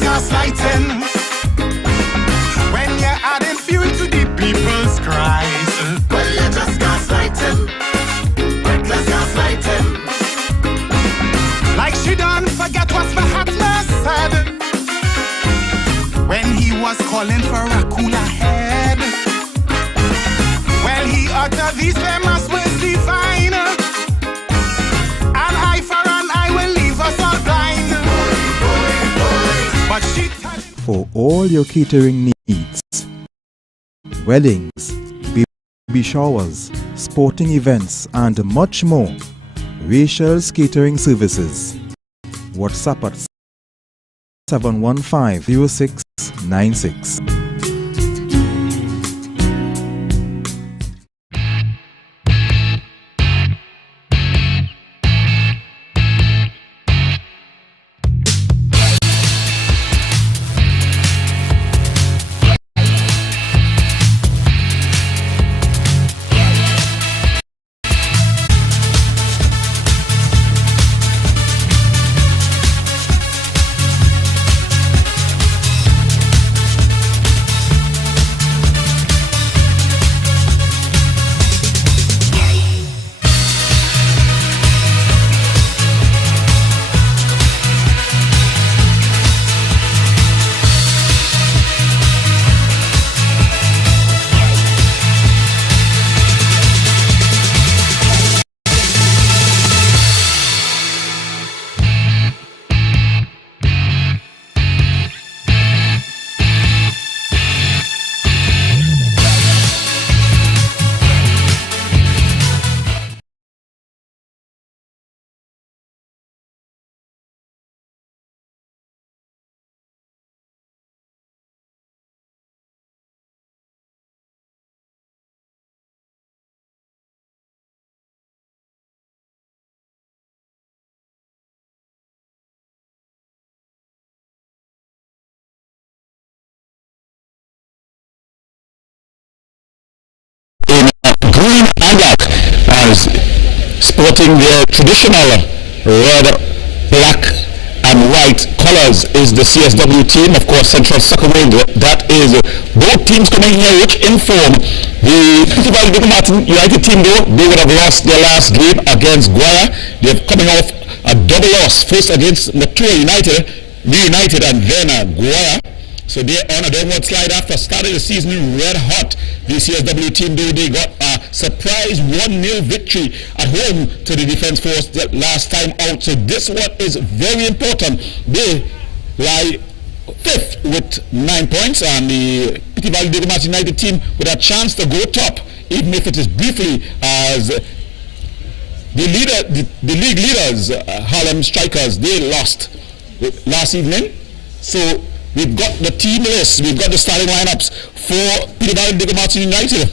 just gaslighting. When you're adding fuel to the people's cries. Well, you're just gaslighting. Reckless gaslighting. Like she done forget what Mahatma said when he was calling for a cooler head. Well, he uttered these famous words divine. An eye for an eye will leave us all blind. But she for all your catering needs, weddings, baby showers, sporting events, and much more. Rachel's Catering Services. WhatsApp at 715-0696. Green and black as sporting their traditional red, black and white colors is the CSW team, of course Central Soccer Wing. That is both teams coming here rich in form. The Ttpfl Martin United team though, they would have lost their last game against Guaya. They're coming off a double loss, first against Mature United, New United and then Guaya. So they're on a downward slide after starting the season red hot. The CSW team, though, they got a surprise 1-0 victory at home to the Defence Force the last time out. So this one is very important. They lie 5th with 9 points, and the Ttpfl Martin United team with a chance to go top, even if it is briefly, as the league leaders, Harlem Strikers, they lost last evening. So we've got the team list, we've got the starting lineups for Ttpfl Martin United.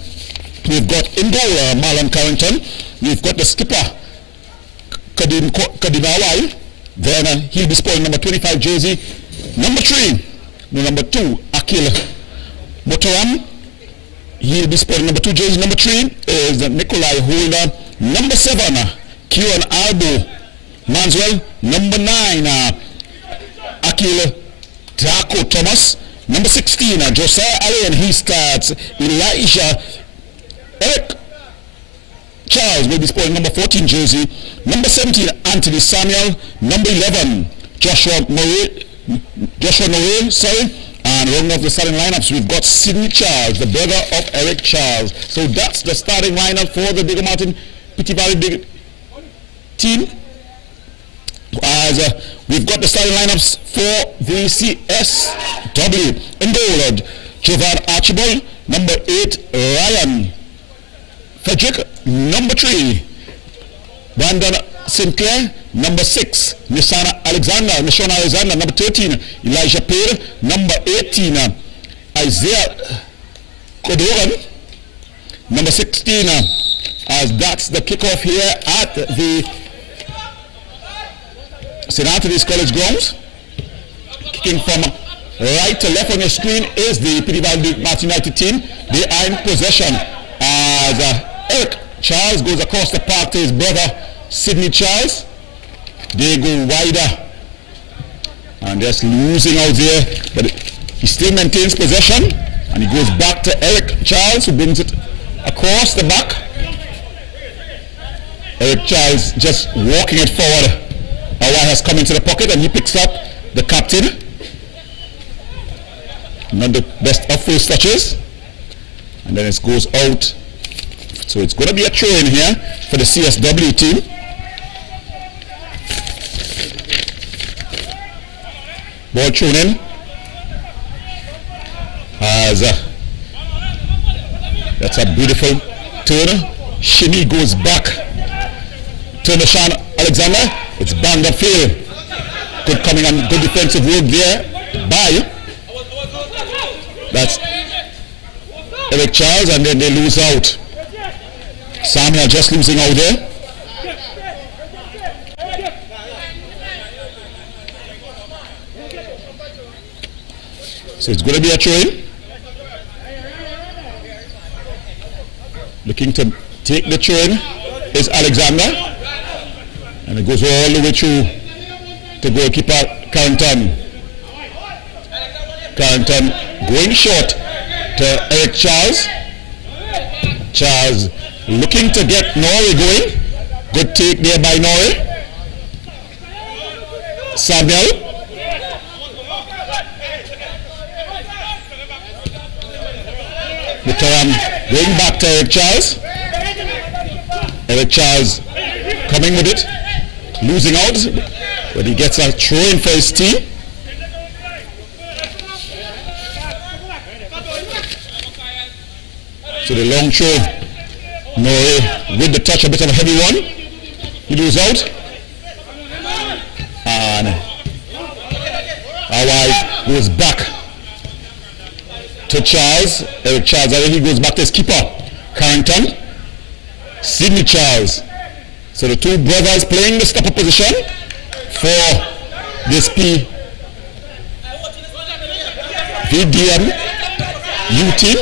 We've got in goal Marlon Carrington, we've got the skipper Kadimawai, then he'll be sporting number 25 jersey. Number 2, Akil Motoram, he'll be sporting number 2 jersey. Number 3 is Nikolai Holder. Number 7, Kieran Albo Manswell. Number 9, Akil Draco Thomas. Number 16, Josiah Allen, he starts. Elijah Eric Charles will be sporting number 14 jersey. Number 17, Anthony Samuel. Number 11, Joshua Noel, and rounding off the starting lineups, we've got Sidney Charles, the brother of Eric Charles. So that's the starting lineup for the Digger Martin Ttpfl team. As we've got the starting lineups for the CSW. In goal, Jovan Archibald. Number 8, Ryan Frederick. Number 3, Brandon Sinclair. Number 6, Nishana Alexander. Number 13, Elijah Pale. Number 18, Isaiah Kodoran. Number 16, as that's the kickoff here at the St. Anthony's College grounds. Kicking from right to left on your screen is the Ttpfl Martin United team. They are in possession as Eric Charles goes across the park to his brother Sidney Charles. They go wider. And just losing out there, but he still maintains possession, and he goes back to Eric Charles, who brings it across the back. Eric Charles just walking it forward. Awa has come into the pocket, and he picks up the captain. Not the best of first touches, and then it goes out. So it's going to be a throw in here for the CSW team. Ball thrown in as that's a beautiful turn. Shimmy goes back. Turn to Sean Alexander. It's banged upfield. Good coming and good defensive work there by. That's Eric Charles, and then they lose out. Samuel just losing out there. So it's going to be a throw-in. Looking to take the throw-in is Alexander. And it goes all the way through to goalkeeper Carrington. Carrington going short to Eric Charles. Charles looking to get Norrie going. Good take there by Norrie. Samuel. Return going back to Eric Charles. Eric Charles coming with it. Losing out. But he gets a throw in for his team. So the long throw, Norrie with the touch, a bit of a heavy one. He goes out. And Hawaii goes back to Charles. Eric Charles, and then he goes back to his keeper, Carrington. Sidney Charles. So the two brothers playing the stopper position for this VDM U team.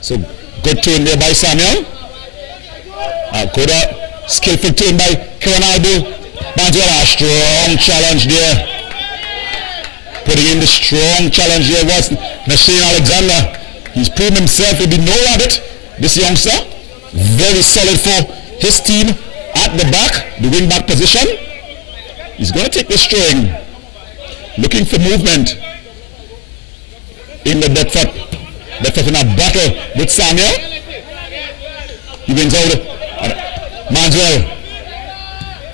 So good turn there by Samuel. Good skillful turn by Coronado. Banzuela, strong challenge there. Putting in the strong challenge there was Nashin Alexander. He's proven himself to be no rabbit, this youngster. Very solid for his team at the back, the wing back position. He's going to take the string. Looking for movement in the Bedford. Bedford in a battle with Samuel. He brings out Manswell.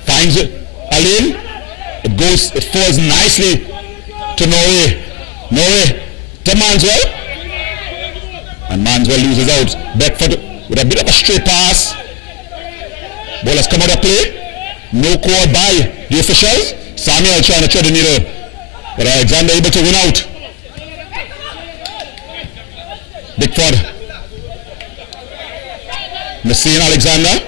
Finds Alain. It falls nicely to Norrie. Norrie to Manswell. And Manswell loses out. Bedford with a bit of a straight pass. Ball has come out of play. No call by the officials. Samuel trying to thread the needle. But Alexander able to win out. Bickford. Messine Alexander.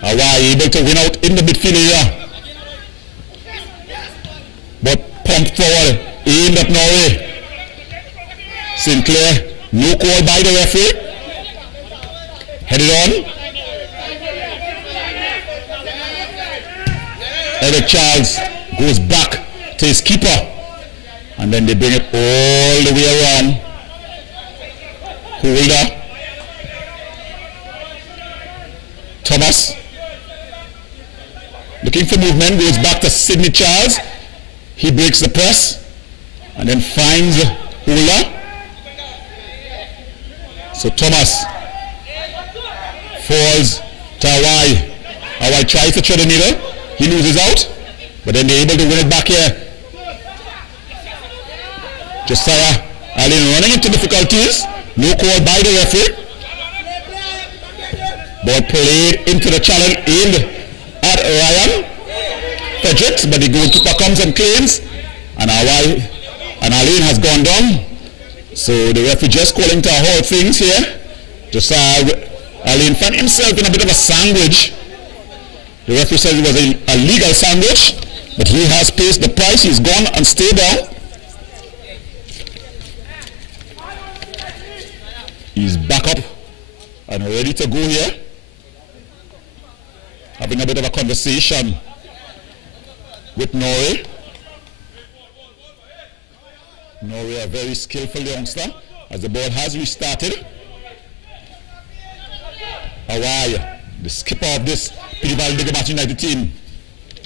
Hawaii able to win out in the midfield area. But pumped forward. Aimed at Norway. Sinclair. No call by the referee. Headed on. Eric Charles goes back to his keeper. And then they bring it all the way around. Holder. Thomas. Looking for movement. Goes back to Sidney Charles. He breaks the press. And then finds Holder. So Thomas falls to Hawaii. Hawaii tries to thread the needle. He loses out. But then they're able to win it back here. Josiah Allen running into difficulties. No call by the referee. Ball played into the challenge aimed at Ryan Fredericks, but the goalkeeper comes and claims, and Hawaii and Allen has gone down. So the referee just calling to hold things here. Josiah Allen found himself in a bit of a sandwich. The referee says it was a legal sandwich, but he has paid the price. He's gone and stayed down. He's back up and ready to go here. Having a bit of a conversation with Nori. Nori, a very skillful youngster, as the ball has restarted. Hawaii, the skipper of this Ttpfl Digamat United team.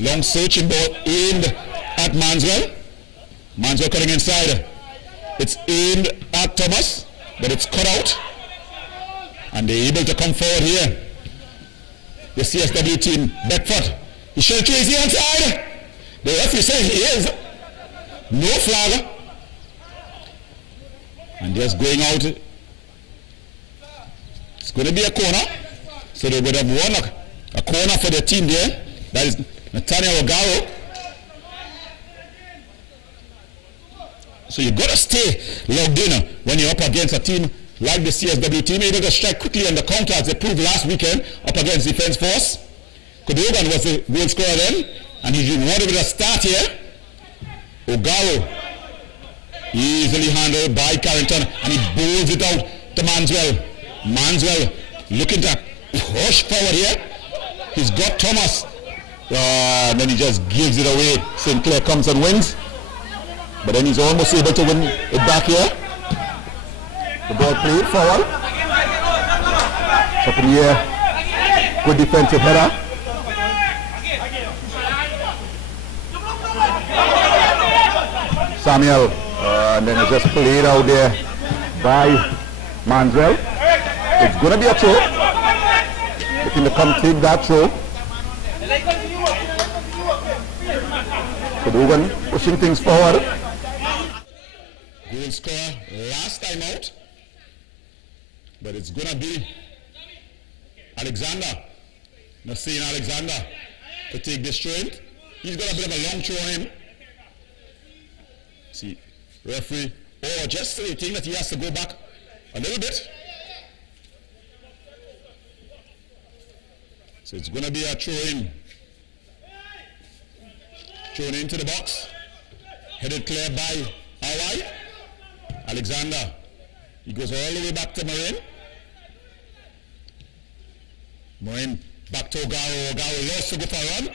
Long searching ball aimed at Manswell. Manswell cutting inside. It's aimed at Thomas, but it's cut out. And they're able to come forward here. The CSW team, Beckford. He showed Tracy inside. The referee says he is. No flag. And just going out. It's going to be a corner. So they would have won a corner for the team there. That is Nathaniel Ogaro. So you've got to stay logged in when you're up against a team like the CSW team, able to strike quickly on the counter as they proved last weekend up against Defence Force. Kodogan was the goal scorer then, and he's rewarded with a start here. Ogaro easily handled by Carrington, and he bowls it out to Manswell. Manswell looking to push forward here. He's got Thomas. And then he just gives it away. St. Clair comes and wins. But then he's almost able to win it back here. The ball played forward. Up in the air. Good defensive header. Samuel. And then it's just played out there by Manswell. It's going to be a throw. Looking to come take that throw. Kodogan pushing things forward. Goal score last time out. But it's going to be Alexander. Nassim Alexander to take this throw in. He's got a bit of a long throw on him. See, referee, just saying that he has to go back a little bit. So it's going to be a throw in. Thrown into the box. Headed clear by Hawaii. Alexander. He goes all the way back to Morin. Morin back to Ogaro. Ogaro lost to go for a run.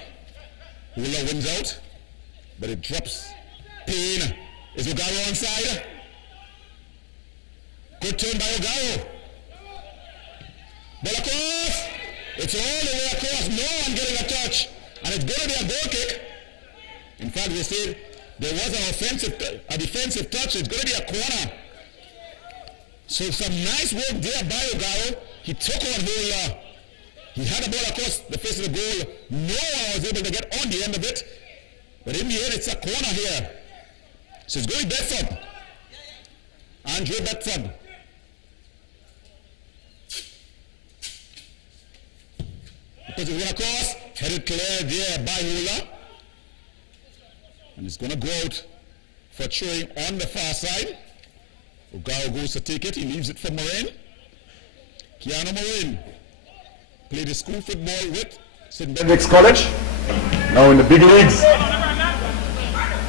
Wheeler wins out. But it drops. Payne. Is Ogaro onside? Good turn by Ogaro. Ball across. It's all the way across. No one getting a touch. And it's going to be a goal kick. In fact, they said there was a defensive touch. It's going to be a corner. So some nice work there by Ogaro. He took on Wheeler. He had a ball across the face of the goal. No one was able to get on the end of it. But in the end, it's a corner here. So it's going to be Bedford. Andrew Bedford. Because it went across, headed clear there by Wheeler. And it's going to go out for throwing on the far side. Ogaro goes to take it. He leaves it for Morin. Keanu Morin played his school football with St. Benedict's College. Now in the big leagues.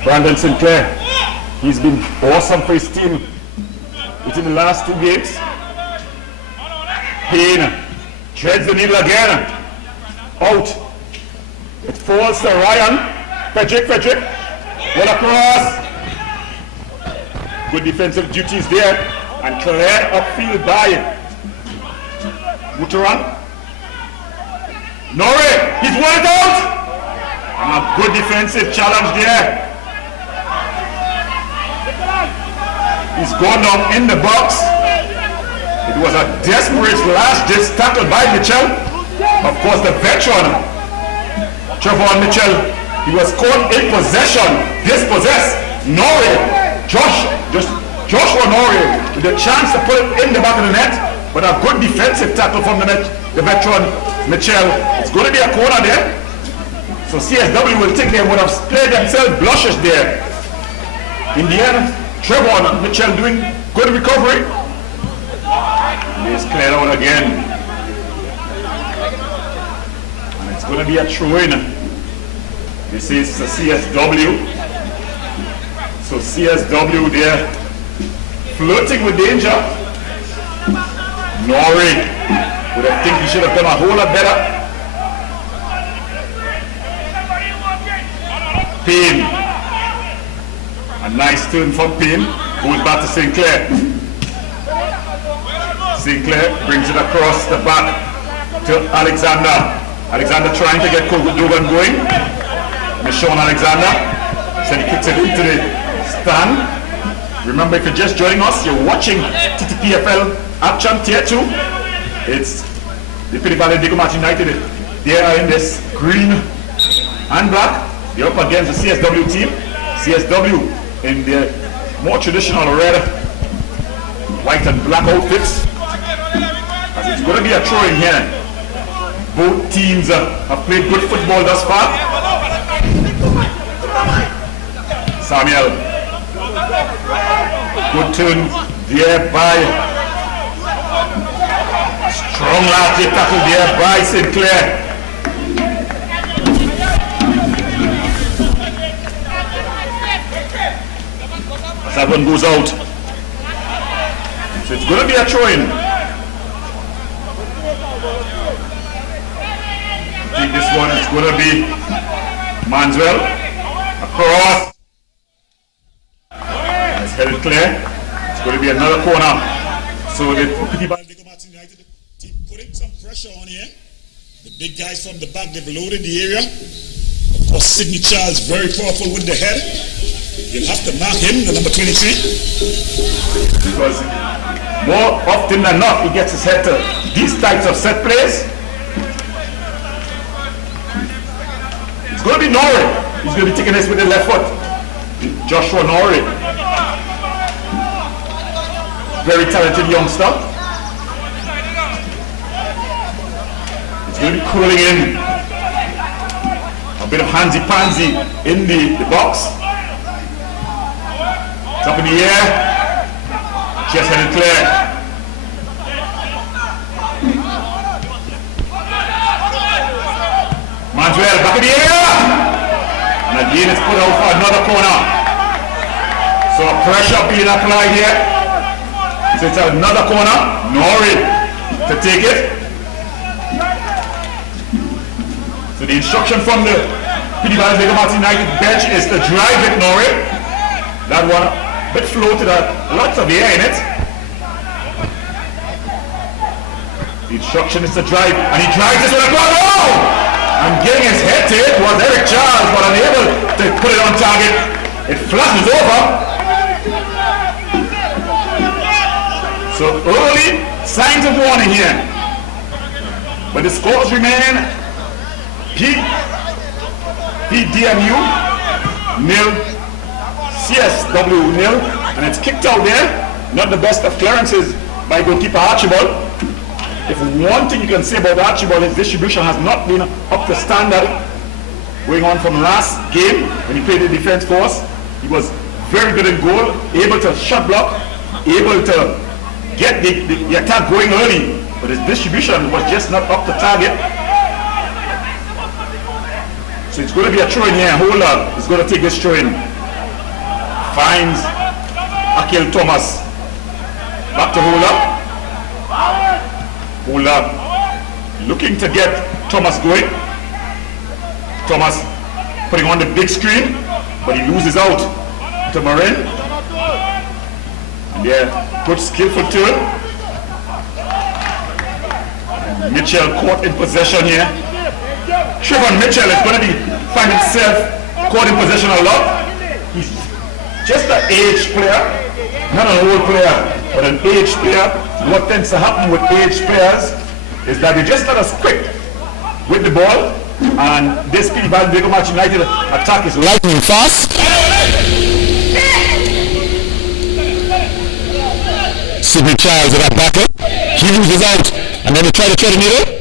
Brandon Sinclair. He's been awesome for his team within the last 2 games. Payne treads the needle again. Out. It falls to Ryan. Frederick. Well across. Good defensive duties there. And clear upfield by Muturan. Norrie, he's won out. And a good defensive challenge there. He's gone down in the box. It was a desperate last ditch tackle by Mitchell. Of course, the veteran, Trevor Mitchell, he was caught in possession, dispossessed. Norrie, Joshua Norrie, with the chance to put it in the back of the net, but a good defensive tackle from the veteran Mitchell. It's going to be a corner there. So CSW will think they would have played themselves blushes there. In the end, Trevor Mitchell doing good recovery. He's cleared out again. And it's going to be a throw-in. This is the CSW. So CSW there, flirting with danger. Norrie, would I think he should have done a whole lot better. Payne. A nice turn for Payne. Goes back to Sinclair. Sinclair brings it across the back to Alexander. Alexander trying to get Dogan going. Michonne Alexander. So he kicks it into the stand. Remember, if you're just joining us, you're watching Ttpfl Action Tier 2. It's the Petit Digomat United. They are in this green and black. They're up against the CSW team. CSW in their more traditional red, white and black outfits. As it's going to be a throw in here. Both teams have played good football thus far. Samuel. Good turn there by strong last hit tackle there by Sinclair. As that one goes out. So it's going to be a throw-in. I think this one is going to be Manswell across. It's headed clear. It's going to be another corner. So the Petit United team putting some pressure on here. The big guys from the back, they've loaded the area. Of course, Sidney Charles very powerful with the head. You'll have to mark him, the number 23. Because more often than not, he gets his head to these types of set plays. It's going to be Norrie. He's going to be taking this with the left foot. Joshua Norrie. Very talented youngster. It's going to be curling in. A bit of handsy-pansy in the box. It's up in the air. Just headed clear. Manswell back in the area. And again it's put out for another corner. So pressure being applied here. So it's another corner. Norrie to take it. So the instruction from the Petit United bench is to drive it, Norrie. That one a bit floated, lots of air in it. The instruction is to drive, and he drives this one across. Oh! And getting his head to it was Eric Charles, but unable to put it on target. It flashes over. So early signs of warning here. But the scores remain PDMU nil, CSW nil, and it's kicked out there. Not the best of clearances by goalkeeper Archibald. If one thing you can say about Archibald, his distribution has not been up to standard. Going on from last game when he played the defense for us, he was very good in goal, able to shot block, able to get the attack going early, but his distribution was just not up to target. So it's going to be a throw in here. Holder is going to take this throw in. Finds Akil Thomas. Back to Holder. Holder looking to get Thomas going. Thomas putting on the big screen, but he loses out to Marin. And there, good skillful turn. And Mitchell caught in possession here. Trevor Mitchell is going to find himself caught in possession a lot. He's just an aged player, not an old player, but an aged player. What tends to happen with aged players is that they're just not as quick with the ball, and this Petit United attack is lightning fast. Sidney Charles in that battle. He loses out, and then they try to thread the needle.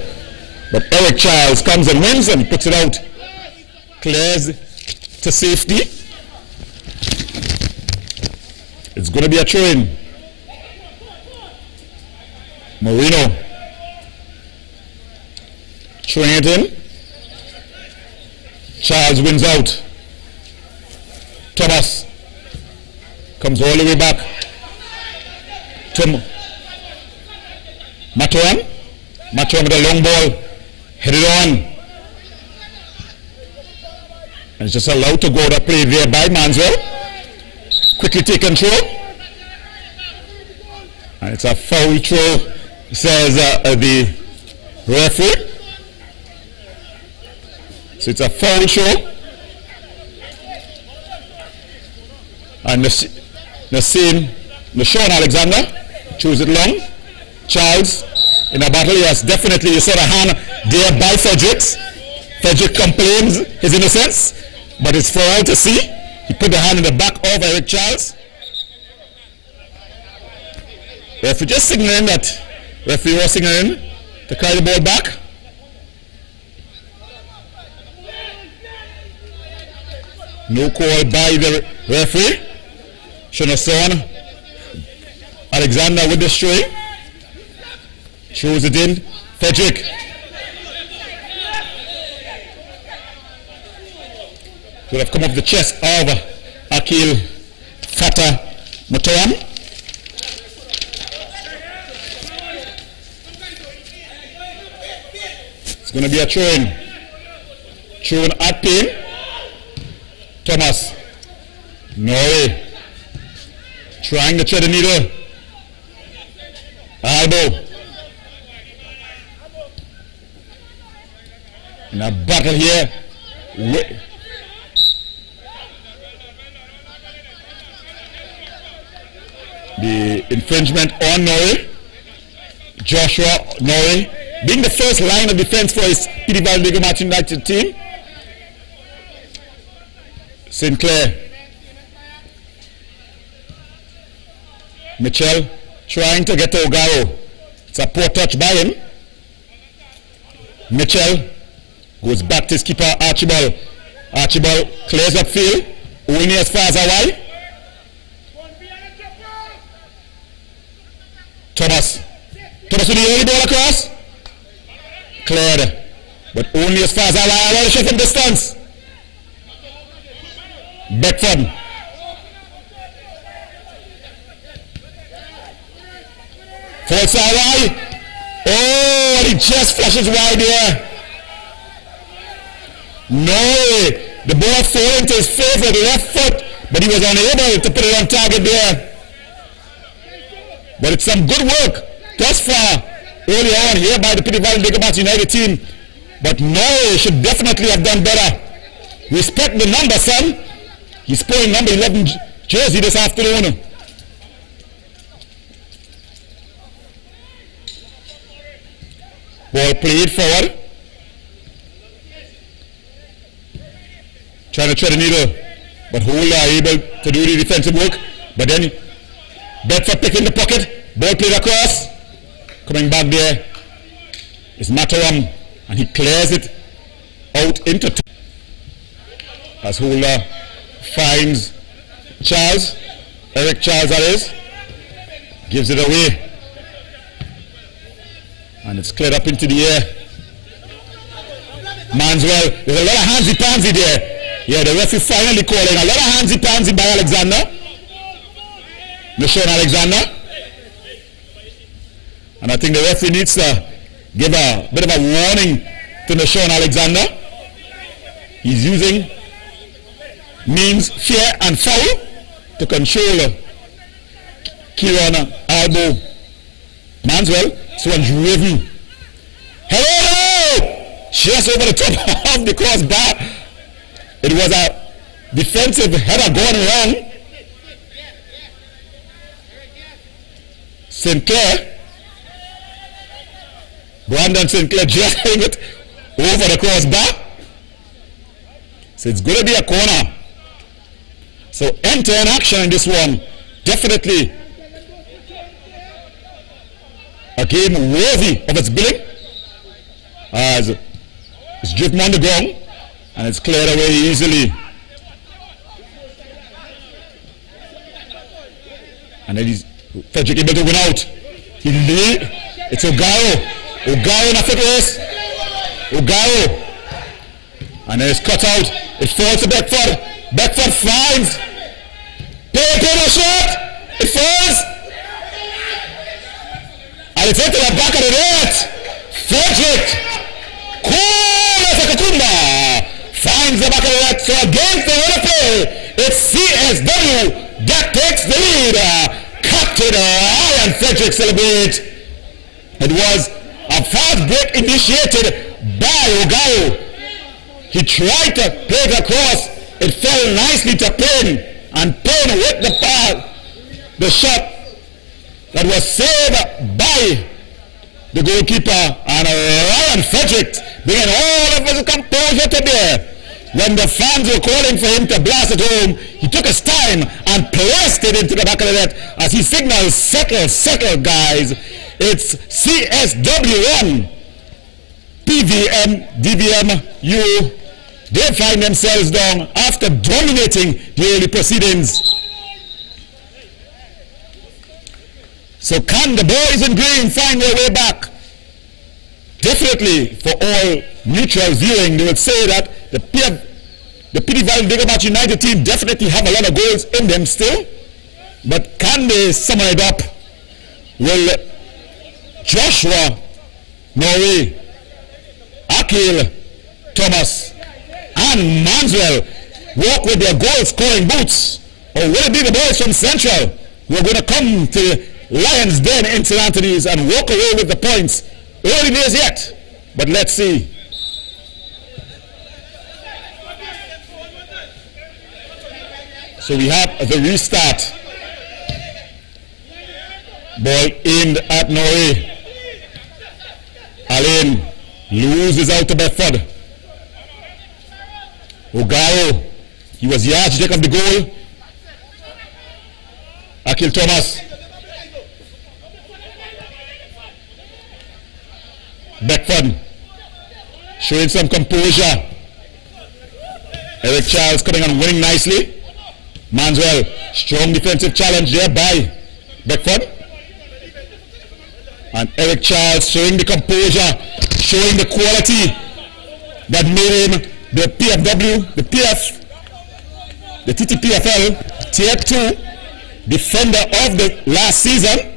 But Eric Charles comes and wins and puts it out. Clears to safety. It's going to be a throw-in. Marino. Throwing it in. Charles wins out. Thomas comes all the way back to Matuan. Matuan with a long ball. Headed on. And it's just allowed to go to play there by Manswell. Quickly take control. And it's a foul throw, says the referee. So it's a foul throw. And the same, Sean Alexander, choose it long. Charles in a battle, yes, definitely. You saw the hand there by Fredericks. Frederick complains his innocence, but it's for all to see. He put the hand in the back of Eric Charles. Referee just signaling that. Referee was signaling to carry the ball back. No call by the referee. Shonason Alexander with the string. Throws it in. Frederick. Could have come off the chest of Akil Fata Motoam. It's going to be a throw-in. Throw-in at Payne. Thomas. Norway. Trying to thread the needle. Albo. In a battle here. The infringement on Norway. Joshua Norway being the first line of defense for his Ttpfl Match United team. Sinclair. Mitchell trying to get to Ogaro. It's a poor touch by him. Mitchell goes back to his keeper Archibald. Archibald clears upfield. Only as far as Hawaii. Thomas with the early ball across. Cleared. But only as far as Hawaii. Shot from distance. Beckford. False Hawaii. Oh, he just flashes wide there. No, the ball fell into his favor, the left foot, but he was unable to put it on target there. But it's some good work thus far early on here by the Ttpfl Match United team. But Norway should definitely have done better. Respect the number, son. He's playing number 11 jersey this afternoon. Ball played forward. Trying to thread the needle, but Holder able to do the defensive work. But then Bedford picking the pocket. Ball played across. Coming back there is Mataram, and he clears it out into as Holder finds Charles, Eric Charles that is, gives it away. And it's cleared up into the air. Manswell, there's a lot of handsy-pansy there. Yeah, the referee finally calling a lot of handsy-pansy by Alexander. Sean Alexander. And I think the referee needs to give a bit of a warning to Sean Alexander. He's using means fear and foul to control Kieran Albo. Manswell, so driven. Hello! Just over the top of the crossbar. It was a defensive header gone wrong. Sinclair. Brandon Sinclair just hitting it over the crossbar. So it's going to be a corner. So enter in action in this one. Definitely a game worthy of its billing. As it's driven on the ground and it's cleared away easily. And then he's Frederick able to win out. He lead. It's Ogaro. Ogaro in a foot race. Ogaro. And then it's cut out. It falls to Beckford. Beckford finds. Pay a shot. It falls. And it's into the back of the net. Frederick. Cool as a cucumber. finds the back of the net. So against the winner play, it's CSW that takes the lead. Captain Ryan Frederick celebrates. It was a fast break initiated by Ogayo. He tried to play it across. It fell nicely to Payne, and Payne with the ball. The shot that was saved by the goalkeeper, and Ryan Frederick bringing all of his composure to bear. When the fans were calling for him to blast it home, he took his time and placed it into the back of the net as he signaled, settle, settle, guys. It's CSW 1, PVM, DVMU. They find themselves down after dominating the early proceedings. So can the boys in green find their way back? Definitely, for all neutral viewing, they would say that the Ttpfl Digamat United team definitely have a lot of goals in them still. But can they sum it up? Will Joshua, Norway, Akil, Thomas, and Manswell walk with their goal-scoring boots? Or will it be the boys from Central who are going to come to Lions Den in St. Anthony's and walk away with the points? Early days yet, but let's see. So we have the restart. Ball aimed at Norway. Alain loses out to Bedford. Ogayo, he was yardstick of the goal. Akil Thomas. Beckford showing some composure. Eric Charles coming and winning nicely. Manswell, strong defensive challenge there by Beckford. And Eric Charles showing the composure, showing the quality that made him the PFW, the Ttpfl Tier 2 defender of the last season.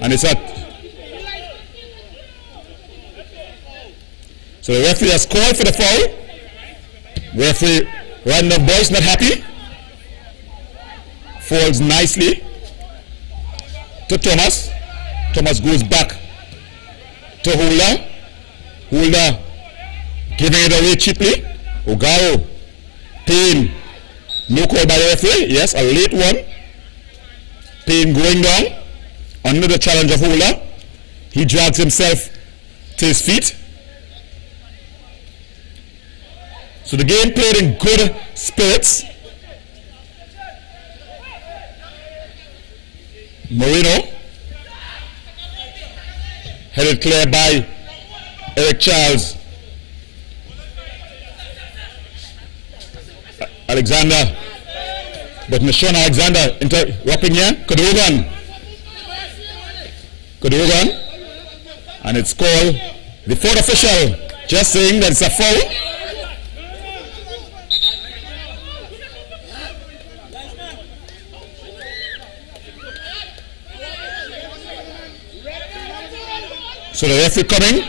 And it's at. So the referee has called for the foul. Referee Randolph Boyce not happy. Falls nicely to Thomas. Thomas goes back to Holder. Holder giving it away cheaply. Ogayo. Payne. No call by the referee. Yes, a late one. Payne going down under the challenge of Holder. He drags himself to his feet. So the game played in good spirits. Moreno headed clear by Eric Charles. Alexander, but Nashon Alexander interrupting here. Kodogan, and it's called the fourth official just saying that it's a foul. So the referee coming.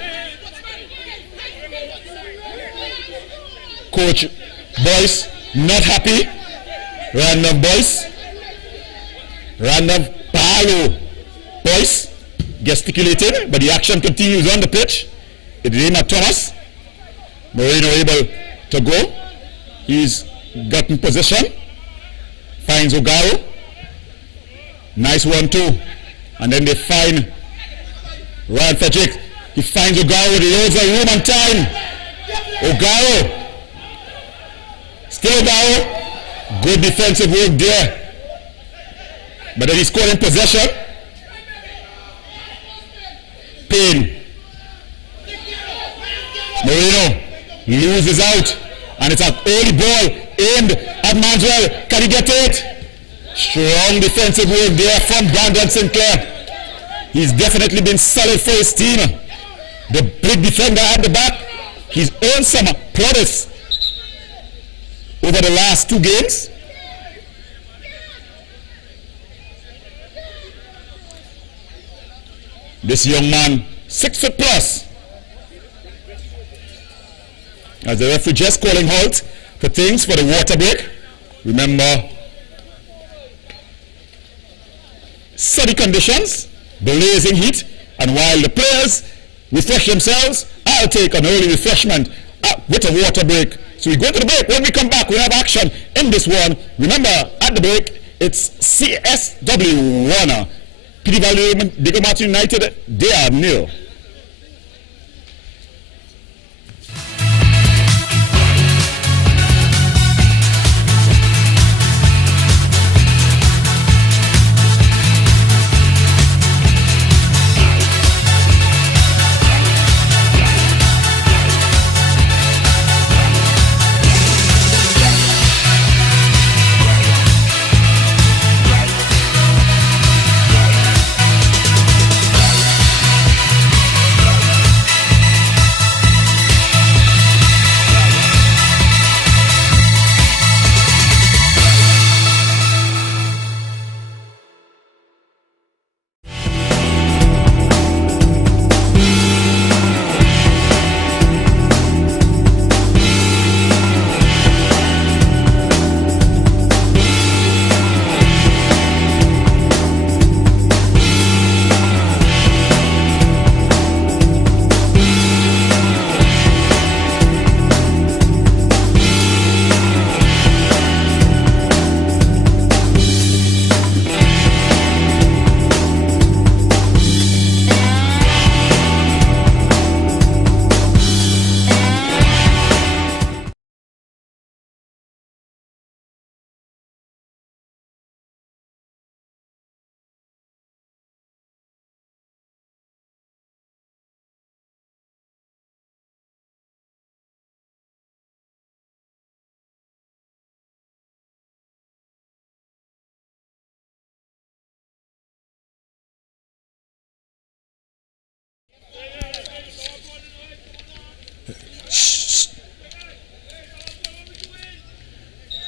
Coach Boyce not happy. Random Boyce. Random Paolo Boyce gesticulating, but the action continues on the pitch. It aimed at Thomas. Moreno able to go. He's gotten possession. Finds Ogayo. Nice 1-2. And then they find Ryan Frederick. He finds Ogayo with loads of room and time. Ogayo. Still Ogayo. Good defensive work there. But then he's caught in possession. Payne. Moreno loses out. And it's an early ball aimed at Manswell. Can he get it? Strong defensive work there from Brandon Sinclair. He's definitely been solid for his team. The big defender at the back. He's earned some plaudits over the last 2 games. This young man, 6 foot plus. As the referee just calling halt for things for the water break. Remember, sunny conditions, blazing heat, and while the players refresh themselves, I'll take an early refreshment with a water break. So we go to the break. When we come back, we have action in this one. Remember, at the break, it's CSW 1. Petit Valley, Diego Martin United, they are 0.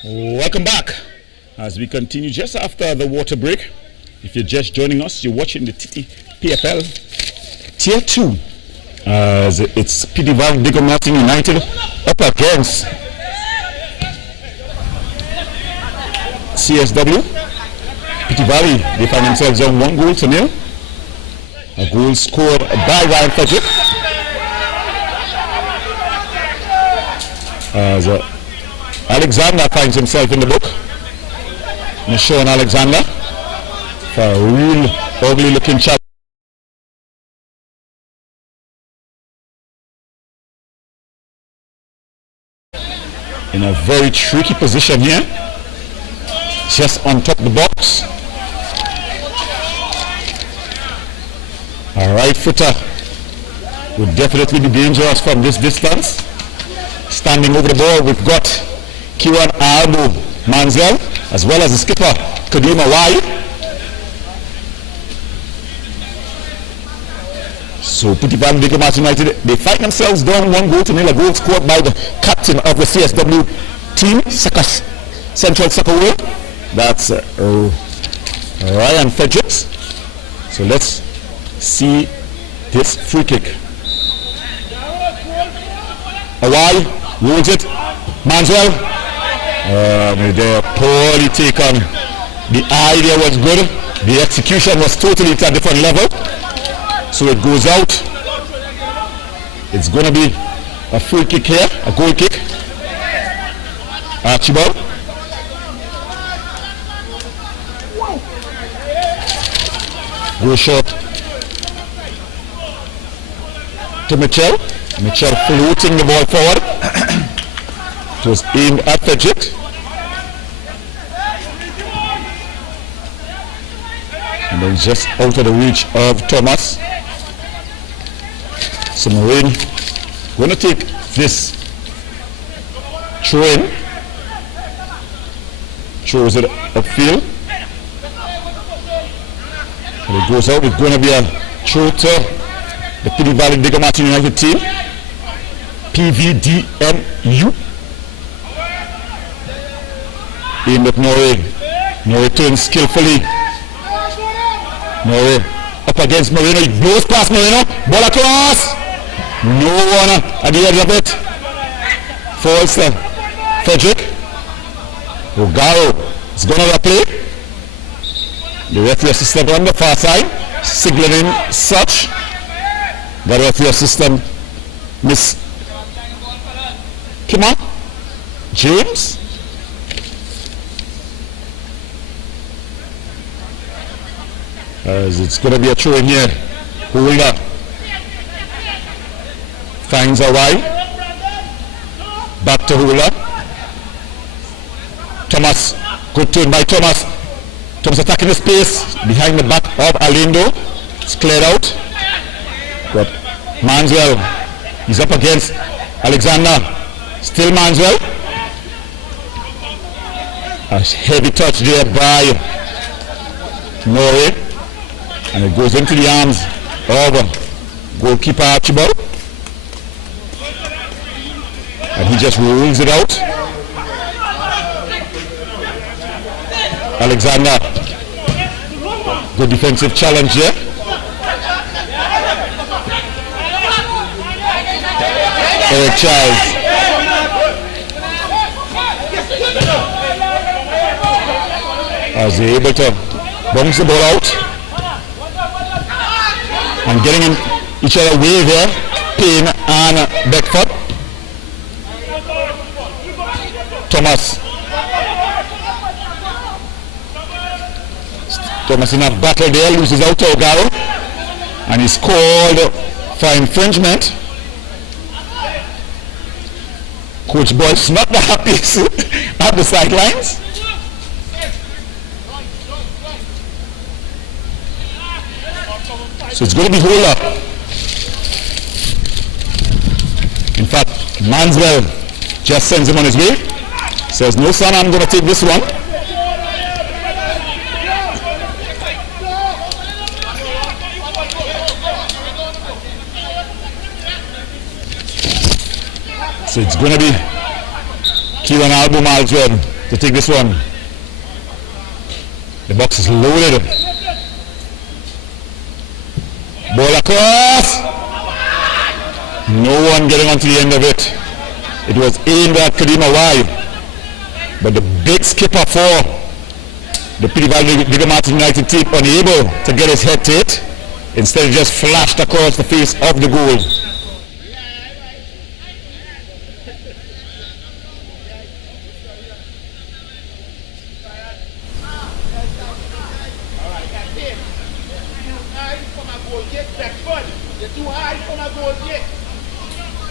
Welcome back as we continue just after the water break. If you're just joining us, you're watching the Ttpfl Tier 2 as it's Petit Diego Martin United up against CSW. Petit Valley, they find themselves on 1-0. A goal scored by Ryan Frederick. As Alexander finds himself in the book. Michonne Alexander for a real ugly looking challenge. In a very tricky position here. Just on top of the box. A right footer would definitely be dangerous from this distance. Standing over the ball, we've got Kiran Albo Manzel, as well as the skipper Kadima Wai. So Petit Diego Martin United, they fight themselves down 1-0. A goal scored by the captain of the CSW team, Central Soccer World. That's Ryan Fredericks. So let's see this free kick. Awai rules it. Manswell. They're poorly taken. The idea was good. The execution was totally at a different level. So it goes out. It's going to be a free kick here, a goal kick. Archibald. Goal shot to Mitchell. Mitchell floating the ball forward. It was aimed at Frederick. And then just out of the reach of Thomas. So Marine going to take this throw in. Throws it upfield. And it goes out. It's going to be a throw to the Petit Diego Martin United team. PVDMU. Aimed at Norway. Norway turns skillfully. Norway up against Moreno. He blows past Moreno. Ball across. No one at the edge of it. Falls to Frederick. Rogaro is going to play. The referee assistant on the far side, signaling such. The referee assistant, Miss Kima James. As it's going to be a throw in here. Holder finds a wide. Back to Holder. Thomas, good turn by Thomas. Thomas attacking the space behind the back of Alindo. It's cleared out. But Manswell, he's up against Alexander. Still Manswell. A heavy touch there by Norway. And it goes into the arms of goalkeeper Archibald. And he just rolls it out. Alexander, good defensive challenge there. Eric Childs. As they're able to bounce the ball out. And getting in each other way there. Payne and Beckford. Thomas. Thomas in a battle there, loses out to O'Garo. And he's called for infringement. Coach Boyce not the happiest at the sidelines. So it's going to be Holder. In fact, Manswell just sends him on his way. Says, no son, I'm going to take this one. So it's going to be Kieran Albo Manswell to take this one. The box is loaded. Ball across. No one getting onto the end of it. It was aimed at Kadima wide. But the big skipper for the Ttpfl Bigger Martin United team unable to get his head to it. Instead it just flashed across the face of the goal.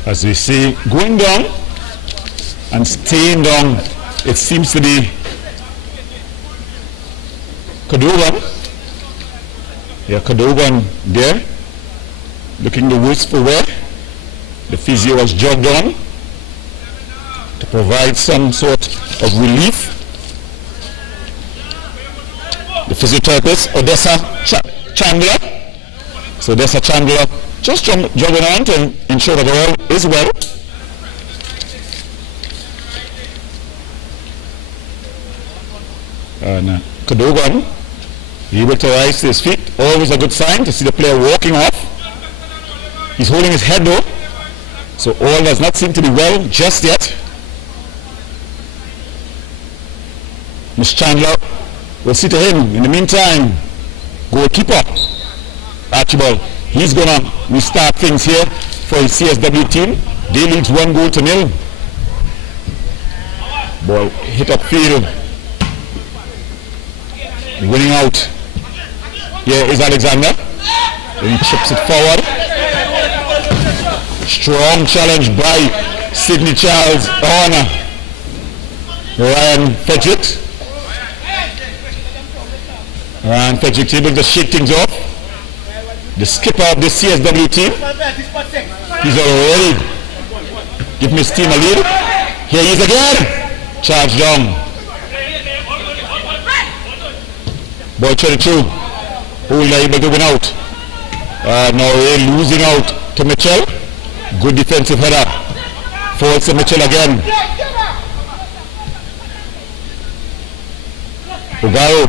As we see, going down and staying down, it seems to be Cadogan. Yeah, Cadogan there, looking the worst for wear. The physio was jogged on to provide some sort of relief. The physiotherapist, Odessa Chandler. So Odessa Chandler just jogging on to ensure that all is well. And Cadogan able to rise to his feet. Always a good sign to see the player walking off. He's holding his head though, so all does not seem to be well just yet. Miss Chandler will see to him. In the meantime, goalkeeper Archibald, he's gonna restart things here for his CSW team. They lead 1-0. Ball hit upfield. Winning out. Here is Alexander. Then he chips it forward. Strong challenge by Sidney Charles on Ryan Fedrick. Ryan Fedrick able to shake things off. The skipper of the CSW team. He's already giving his team a lead. Here he is again. Charge down. Ball 22. Holder able to win out. Now losing out to Mitchell. Good defensive header. Falls to Mitchell again. Ugaro.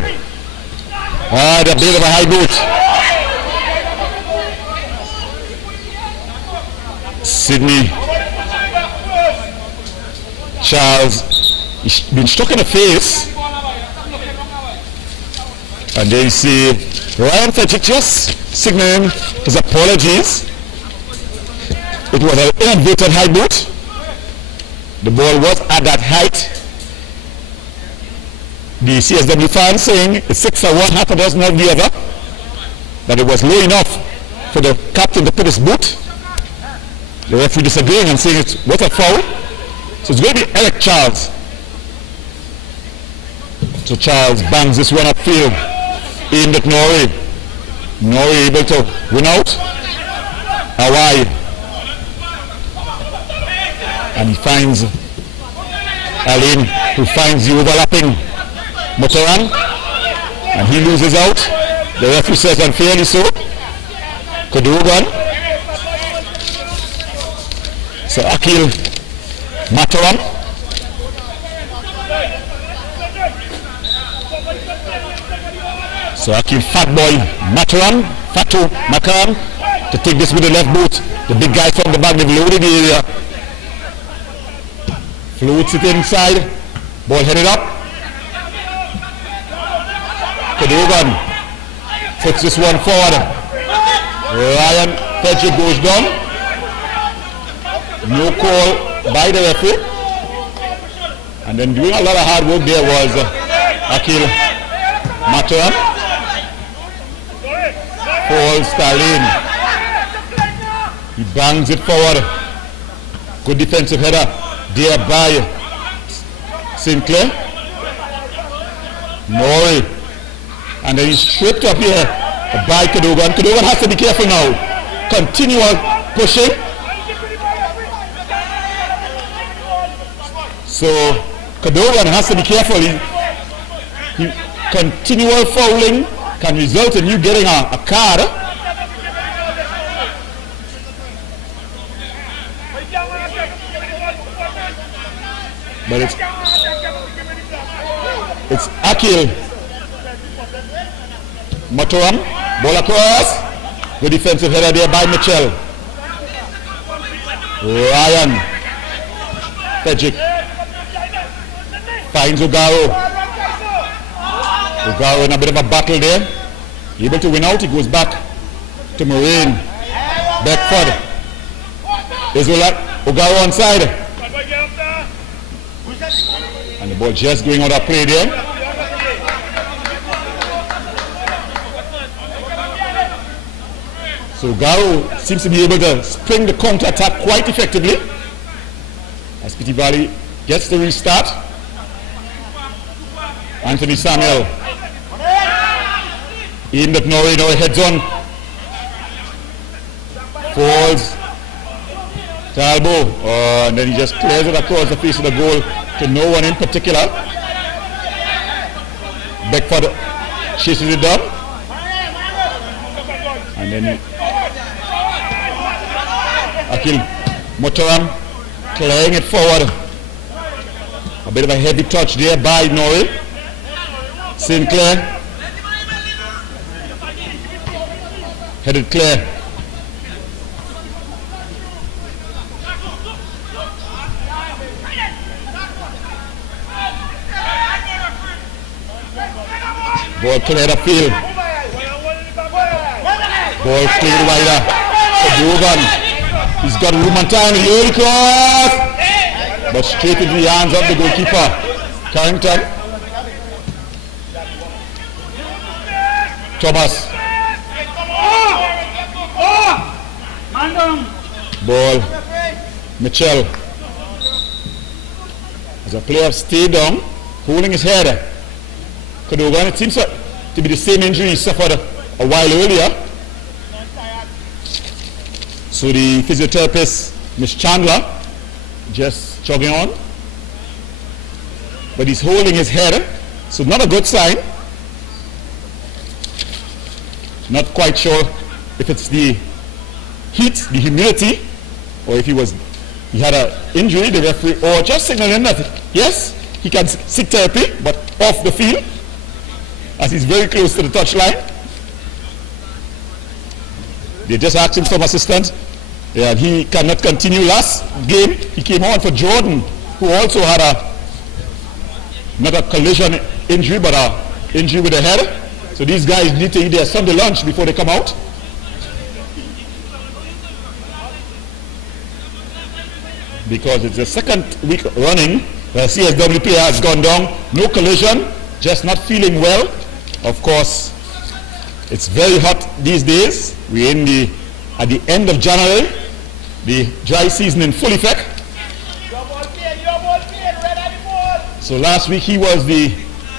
The bit of a high boot. Sydney Charles, he's been struck in the face. And then you see Ryan Petit just signaling his apologies. It was an inadvertent high boot. The ball was at that height. The CSW fans saying it's 6 or 1, half a dozen of the other. That it was low enough for the captain to put his boot. The referee disagreeing and saying it was a foul. So it's going to be Eric Charles. So Charles bangs this one upfield. Aimed at Norrie. Norrie able to win out. Wide. And he finds Alain, who finds the overlapping Motoran. And he loses out. The referee says unfairly so. Kodogan. So Akil Matoran. So Akil Fatboy Matoran, Fatu Makaran to take this with the left boot. The big guy from the back, they've loaded the area. Floats it inside. Ball headed up. Kodogan puts this one forward. Ryan Petit goes down. No call by the referee. And then doing a lot of hard work there was Akil Matoran. Paul Stalin. He bangs it forward. Good defensive header there by Sinclair. Norrie. And then he's tripped up here by Kodogan. Kodogan has to be careful now. Continual pushing. So Kodogan has to be careful. He continual fouling can result in you getting a card. But it's Akil Matoran. Ball across. Good defensive header there by Mitchell. Ryan Pejic finds Ugaro. Ugaro in a bit of a battle there. Able to win out. He goes back to Marine. Beckford. Ugaro on side. And the ball just going out of play there. So Ugaro seems to be able to spring the counter attack quite effectively. As Petit Valley gets the restart. Anthony Samuel. Aimed at Norrie, now heads on. Falls. Talbot. And then he just clears it across the face of the goal to no one in particular. Beckford chases it down. And then Akil Motoram clearing it forward. A bit of a heavy touch there by Norrie. Sinclair. Headed clear. Ball cleared upfield. Ball cleared wider. Kodogan. He's got room and time. Early cross. But straight into the hands of the goalkeeper. Carrington. Thomas. Ball. Mitchell. As a player stayed down, holding his head. Kodogan, it seems to be the same injury he suffered a while earlier. So the physiotherapist, Miss Chandler, just chugging on. But he's holding his head, so not a good sign. Not quite sure if it's the heat, the humidity, or if he had an injury, the referee, or just signaling that, yes, he can seek therapy, but off the field, as he's very close to the touchline. They just asked him for assistance, and he cannot continue. Last game, he came on for Jordan who also had not a collision injury, but a injury with the head. So these guys need to eat their Sunday lunch before they come out. Because it's the second week running the CSW player has gone down. No collision, just not feeling well. Of course, it's very hot these days. We're at the end of January, the dry season in full effect. So last week he was the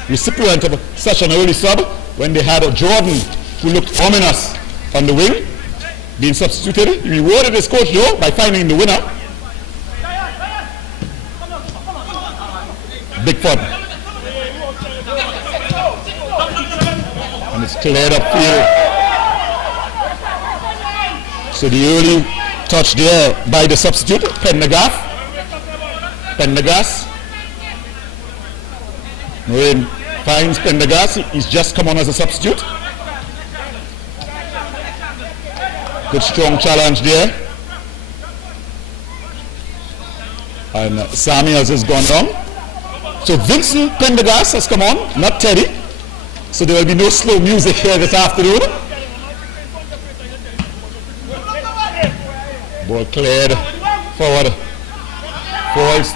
recipient of such an early sub when they had a Jordan who looked ominous on the wing, being substituted. He rewarded his coach though by finding the winner. Big fun. And it's cleared up field. So the early touch there by the substitute, Pendergast. Noreen finds Pendergast. He's just come on as a substitute. Good strong challenge there. And Samuels has gone down. So Vincent Pendergast has come on, not Teddy. So there will be no slow music here this afternoon. Ball cleared forward. Falls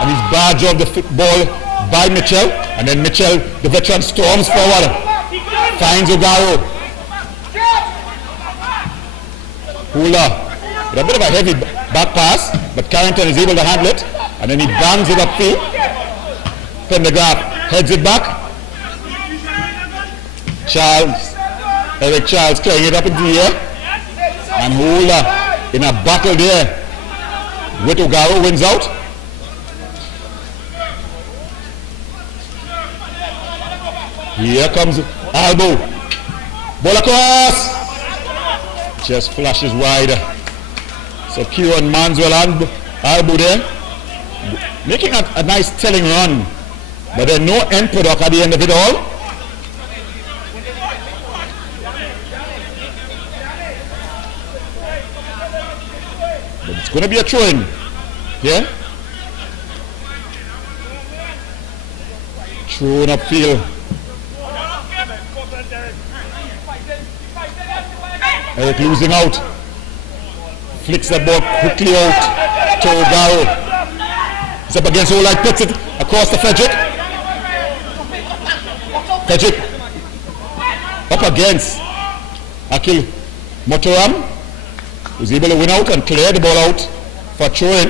and he's barged off the football by Mitchell. And then Mitchell, the veteran, storms forward. Finds Ogaro. Hula with a bit of a heavy back pass, but Carrington is able to handle it. And then he bangs it upfield. Pendergast heads it back. Eric Charles clearing it up into the air. And Hula in a battle there with Ogaro, wins out. Here comes Albo. Ball across. Just flashes wide. So Kieran Manswell and Albo there, making a nice telling run. But then no end product at the end of it all. But it's going to be a throw-in. Yeah? Thrown upfield. Eric losing out. Flicks the ball quickly out to Ogaro. It's up against all like Petit across the Frederick. Frederick up against Akil Motoram, who's able to win out and clear the ball out for throwing.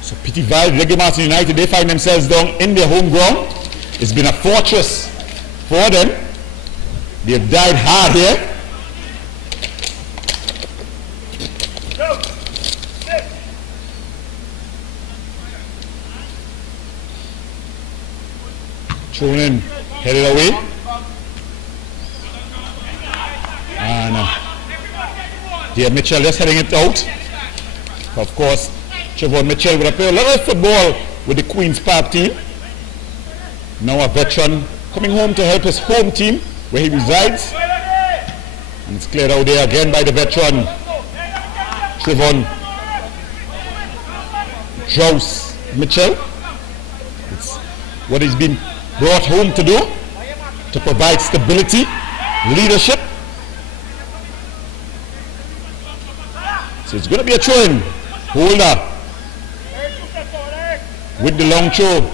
So Petit Val, Reggae United, they find themselves down in their home ground. It's been a fortress for them. They've died hard here. Thrown in, headed away. And Dave Mitchell just heading it out. Of course, Trevon Mitchell would have played a lot of football with the Queen's Park team. Now a veteran coming home to help his home team where he resides. And it's cleared out there again by the veteran Trevon Drous Mitchell. It's what he's been brought home to do, to provide stability, leadership. So it's going to be a throw-in. Holder with the long throw.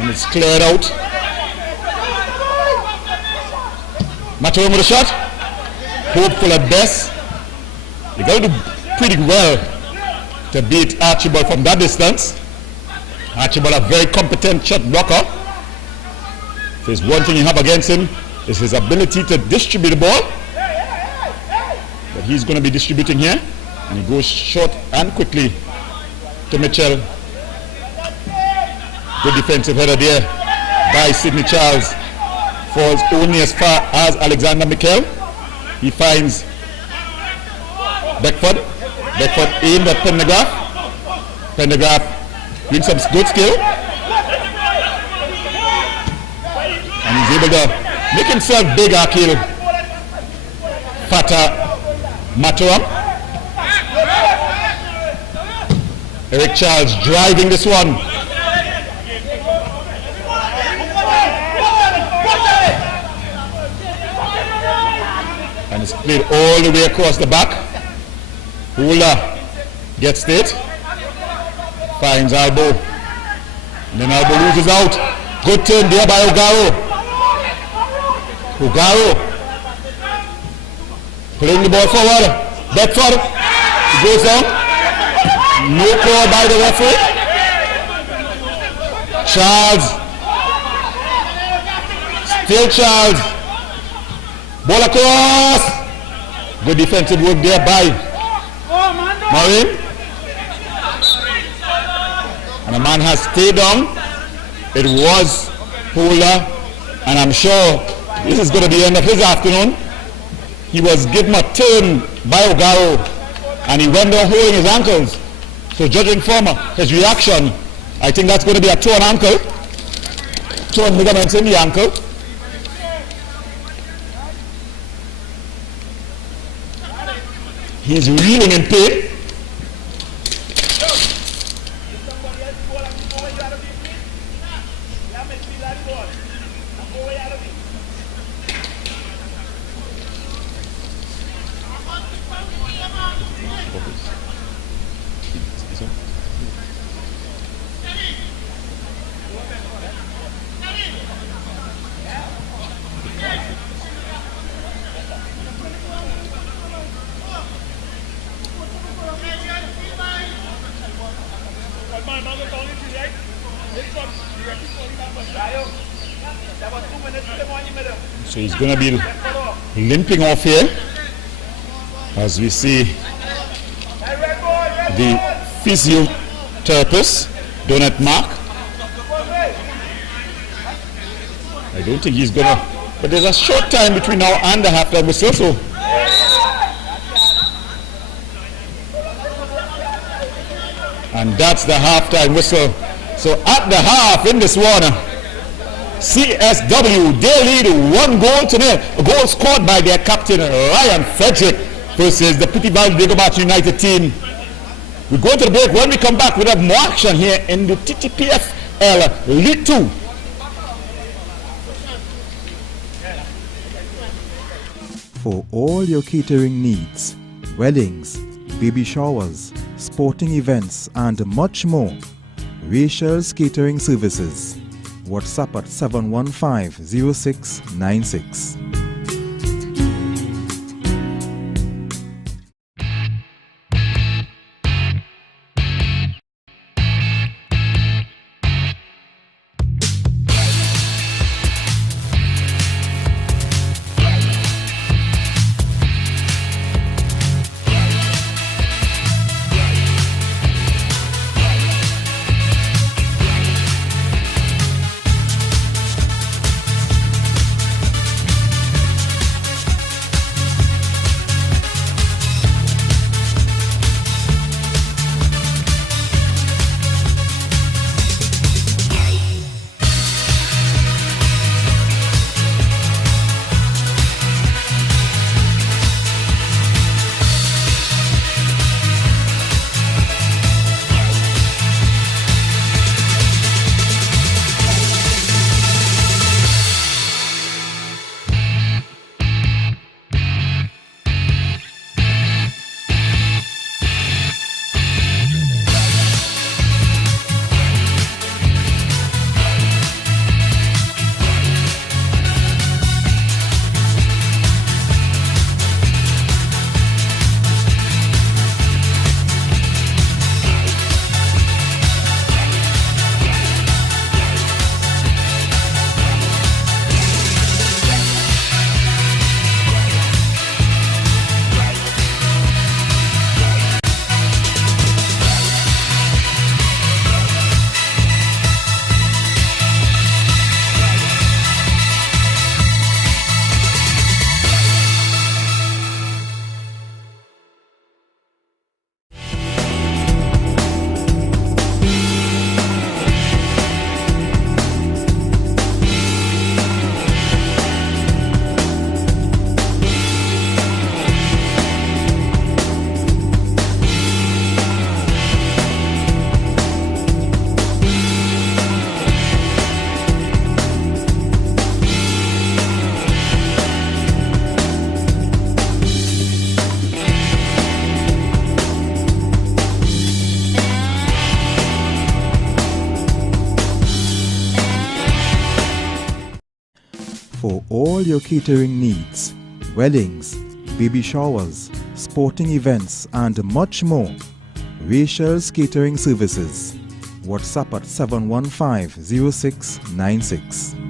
And it's cleared out. Maturin with a shot. Hopeful at best. They got to do pretty well to beat Archibald from that distance. Archibald, a very competent shot blocker. If there's one thing you have against him, is his ability to distribute the ball. But he's going to be distributing here. And he goes short and quickly to Mitchell. Good defensive header there by Sidney Charles. Falls only as far as Alexander Mikel. He finds Beckford. Beckford aimed at Pendergast. Pendergast brings some good skill. And he's able to Make himself big, Akil. Fata Matuam. Eric Charles driving this one. And it's played all the way across the back. Hula gets it. Finds elbow. And then elbow loses out. Good turn there by Ogaro. Ogaro playing the ball forward. Bedford. He goes down. No call by the referee. Charles. Still Charles. Ball across. Good defensive work there by Maureen. And the man has stayed down. It was Hula, and I'm sure this is going to be the end of his afternoon. He was given a turn by Ogaro, and he went down holding his ankles. So judging from his reaction, I think that's going to be a torn ankle. Torn ligaments in the ankle. He's reeling in pain. So he's going to be limping off here as we see the physiotherapist, Donut Mark. I don't think he's going to, but there's a short time between now and the halftime whistle, so and that's the halftime whistle. So at the half in this one, CSW, they lead 1-0. A goal scored by their captain, Ryan Frederick, versus the Petit Val United team. We go to the break. When we come back, we'll have more action here in the Ttpfl League 2. For all your catering needs, weddings, baby showers, sporting events, and much more, Rachel's Catering Services. WhatsApp at 715-0696. all your catering needs, weddings, baby showers, sporting events and much more. Rachel's Catering Services. WhatsApp at 715-0696.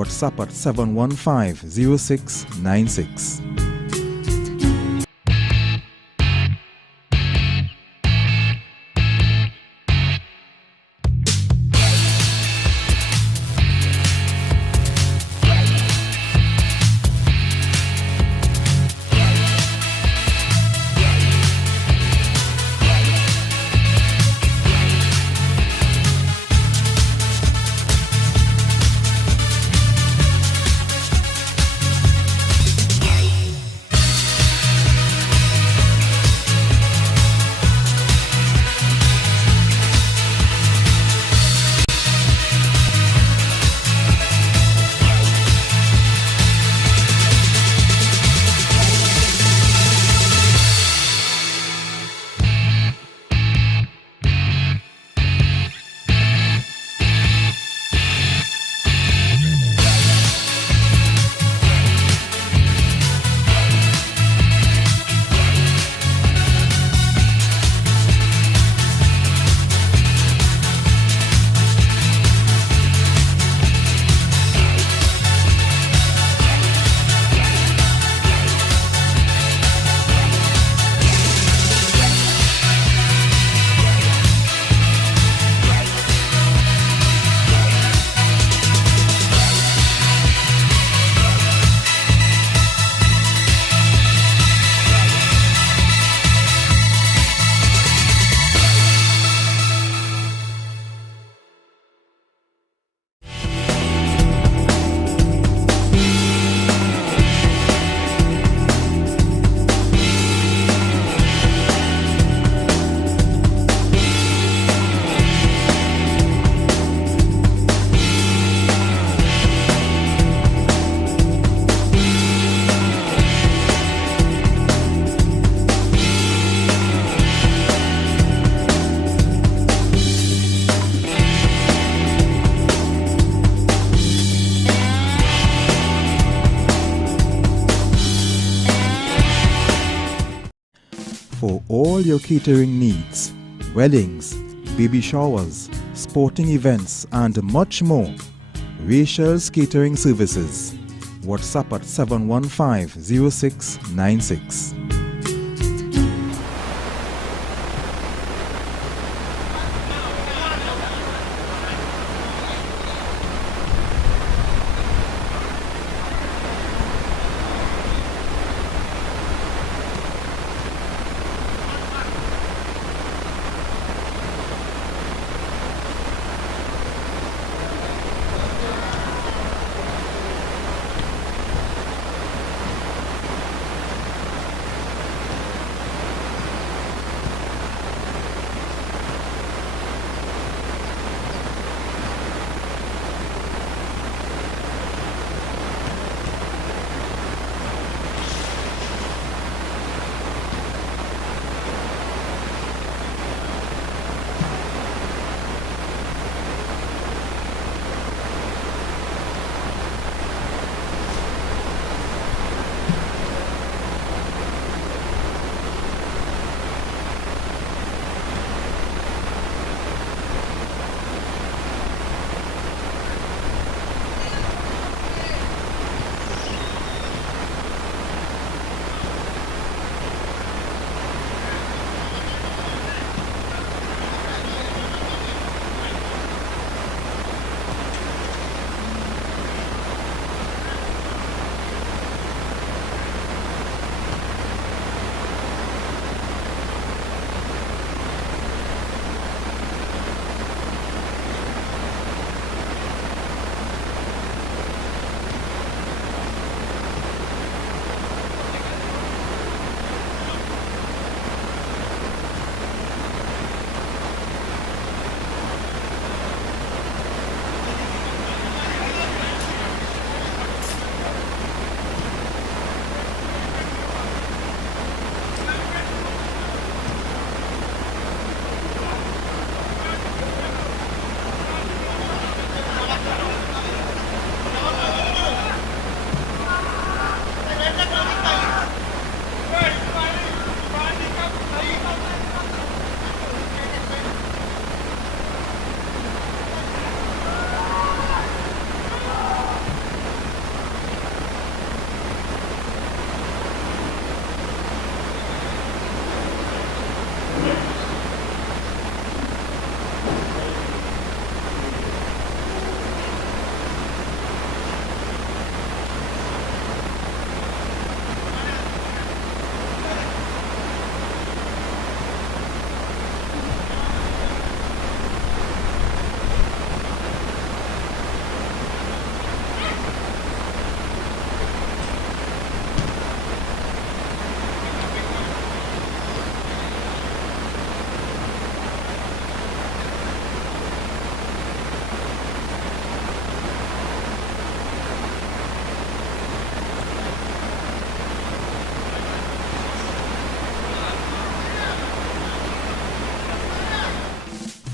WhatsApp at 715-0696. For all your catering needs, weddings, baby showers, sporting events and much more. Rachel's Catering Services. WhatsApp at 715-0696.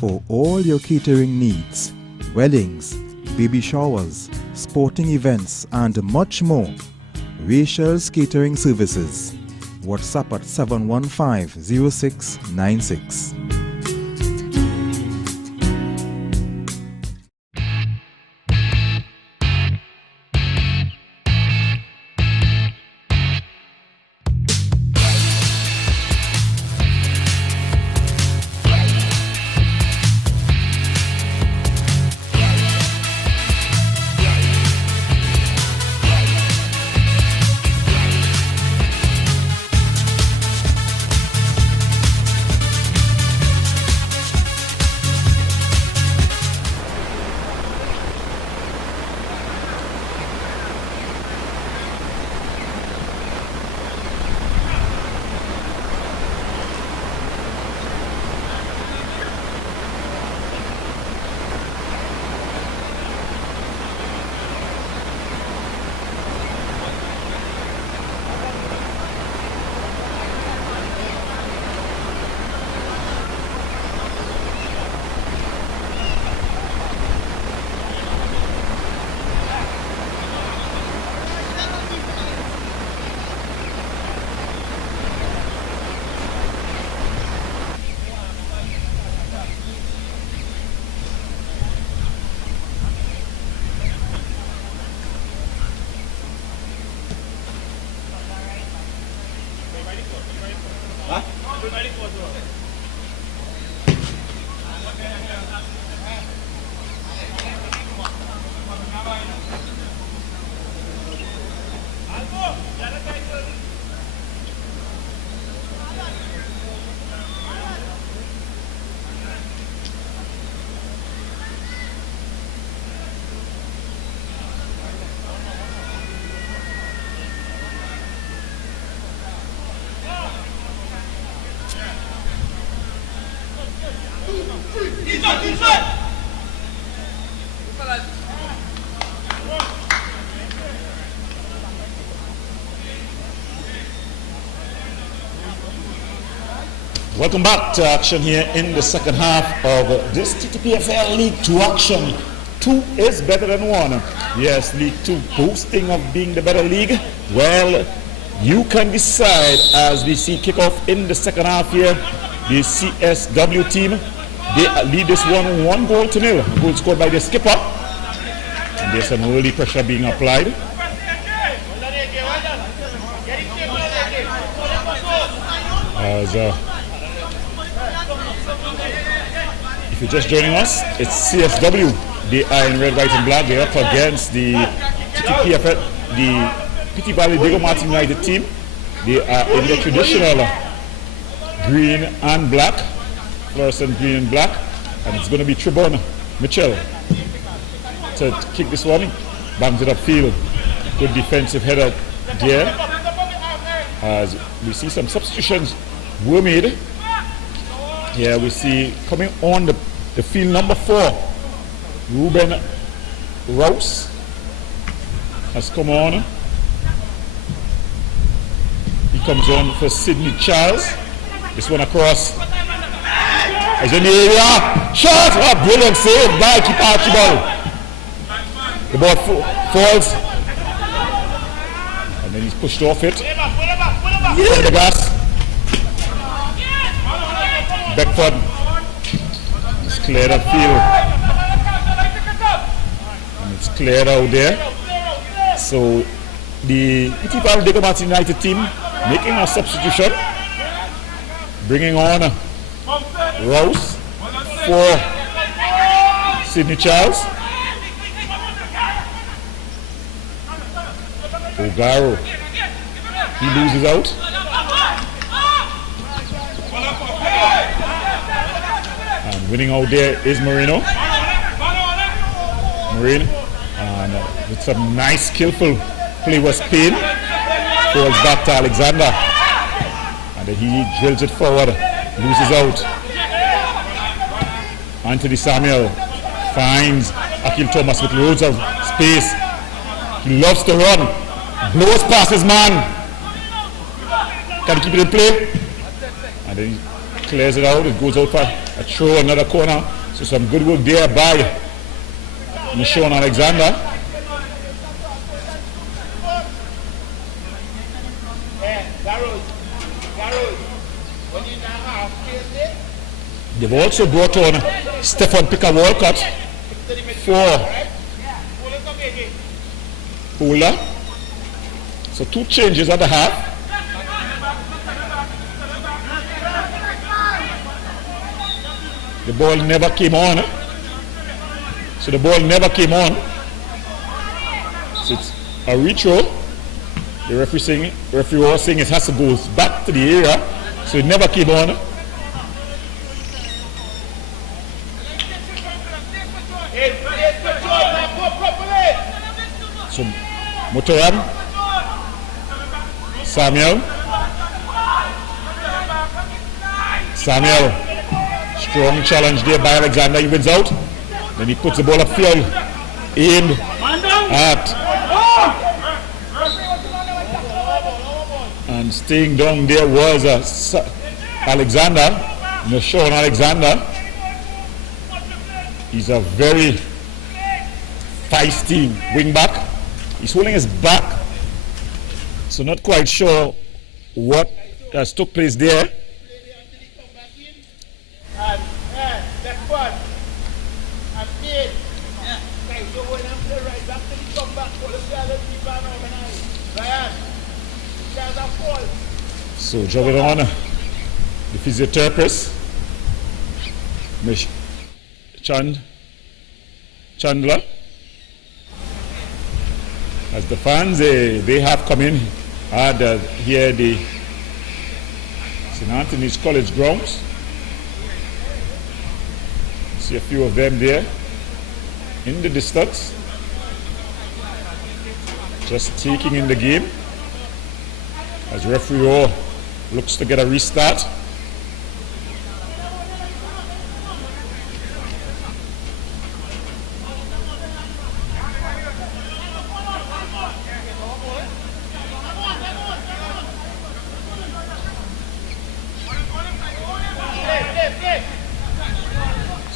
For all your catering needs, weddings, baby showers, sporting events and much more. Rachel's Catering Services. WhatsApp at 715-0696. Welcome back to action here in the second half of this Ttpfl League 2 action. 2 is better than 1. Yes, League 2 boasting of being the better league. Well, you can decide as we see kickoff in the second half here. The CSW team, they lead this 1 goal to nil. A goal scored by the skipper. And there's some early pressure being applied. As if you're just joining us, it's CSW. They are in red, white, and black. They're up against the Ttpfl, the Petit Valley Diego Martin United team. They are in the traditional green and black, fluorescent green and black, and it's going to be Tribon Mitchell to kick this one. Bangs it upfield. Good defensive header there. As we see some substitutions were made. Here we see coming on the field number 4, Ruben Rouse has come on. He comes on for Sidney Charles. This one across. Is in the area. Shot! Oh, brilliant save by keeper Archibald. The ball falls. And then he's pushed off it. From the gas. Beckford is cleared upfield. And it's cleared out there. So the Petit Valley Diego Martin United team making a substitution. Bringing on Rose for Sidney Charles. Ogaro. He loses out. And winning out there is Marino. And with some nice skillful play was Payne. Falls back to Alexander. And then he drills it forward. Loses out. Anthony Samuel finds Akil Thomas with loads of space. He loves to run. Blows past his man. Can he keep it in play? And then he clears it out. It goes out for a throw, another corner. So some good work there by Michonne Alexander. They've also brought on Stefan Picker-Walcott for Ola. So 2 changes at the half. The ball never came on. So the ball never came on. So it's a retro. The referee was saying it has to go back to the area. So it never came on. So Motoran, Samuel, strong challenge there by Alexander. He wins out. Then he puts the ball upfield, aimed at, and staying down there was Alexander, Sean Alexander. He's a very feisty wing back. He's holding his back, so not quite sure what has took place there. So jogging on the physiotherapist, Chandler. As the fans, they have come in here the St. Anthony's College grounds. See a few of them there in the distance, just taking in the game as referee looks to get a restart.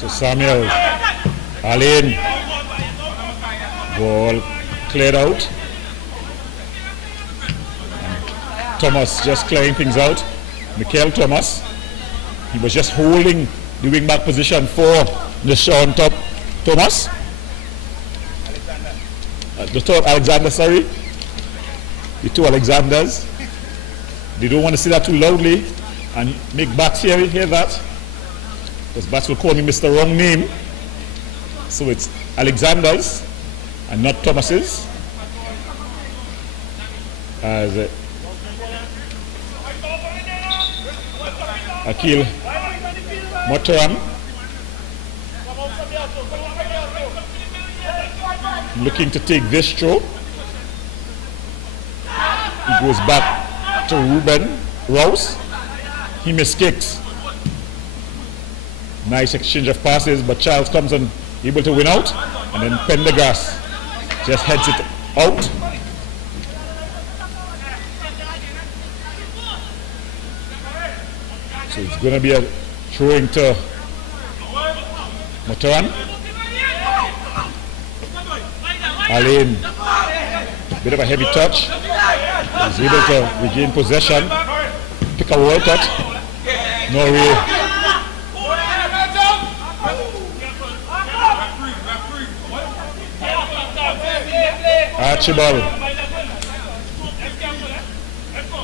So Samuel, Alain, ball cleared out. And Thomas just clearing things out. Michael Thomas, he was just holding the wing back position for the Sean Thomas. The third Alexander, sorry. The two Alexanders. They don't want to say that too loudly and make bats hear that. Because bats will call me Mr. Wrong name. So it's Alexanders and not Thomas's. As Akil Motoran looking to take this throw. He goes back to Ruben Rouse. He miskicks. Nice exchange of passes, but Charles comes and able to win out, and then Pendergrass just heads it out. So it's going to be a throwing to Motoran. Alain, bit of a heavy touch. He's able to regain possession, pick a world cut. No way. Archibald.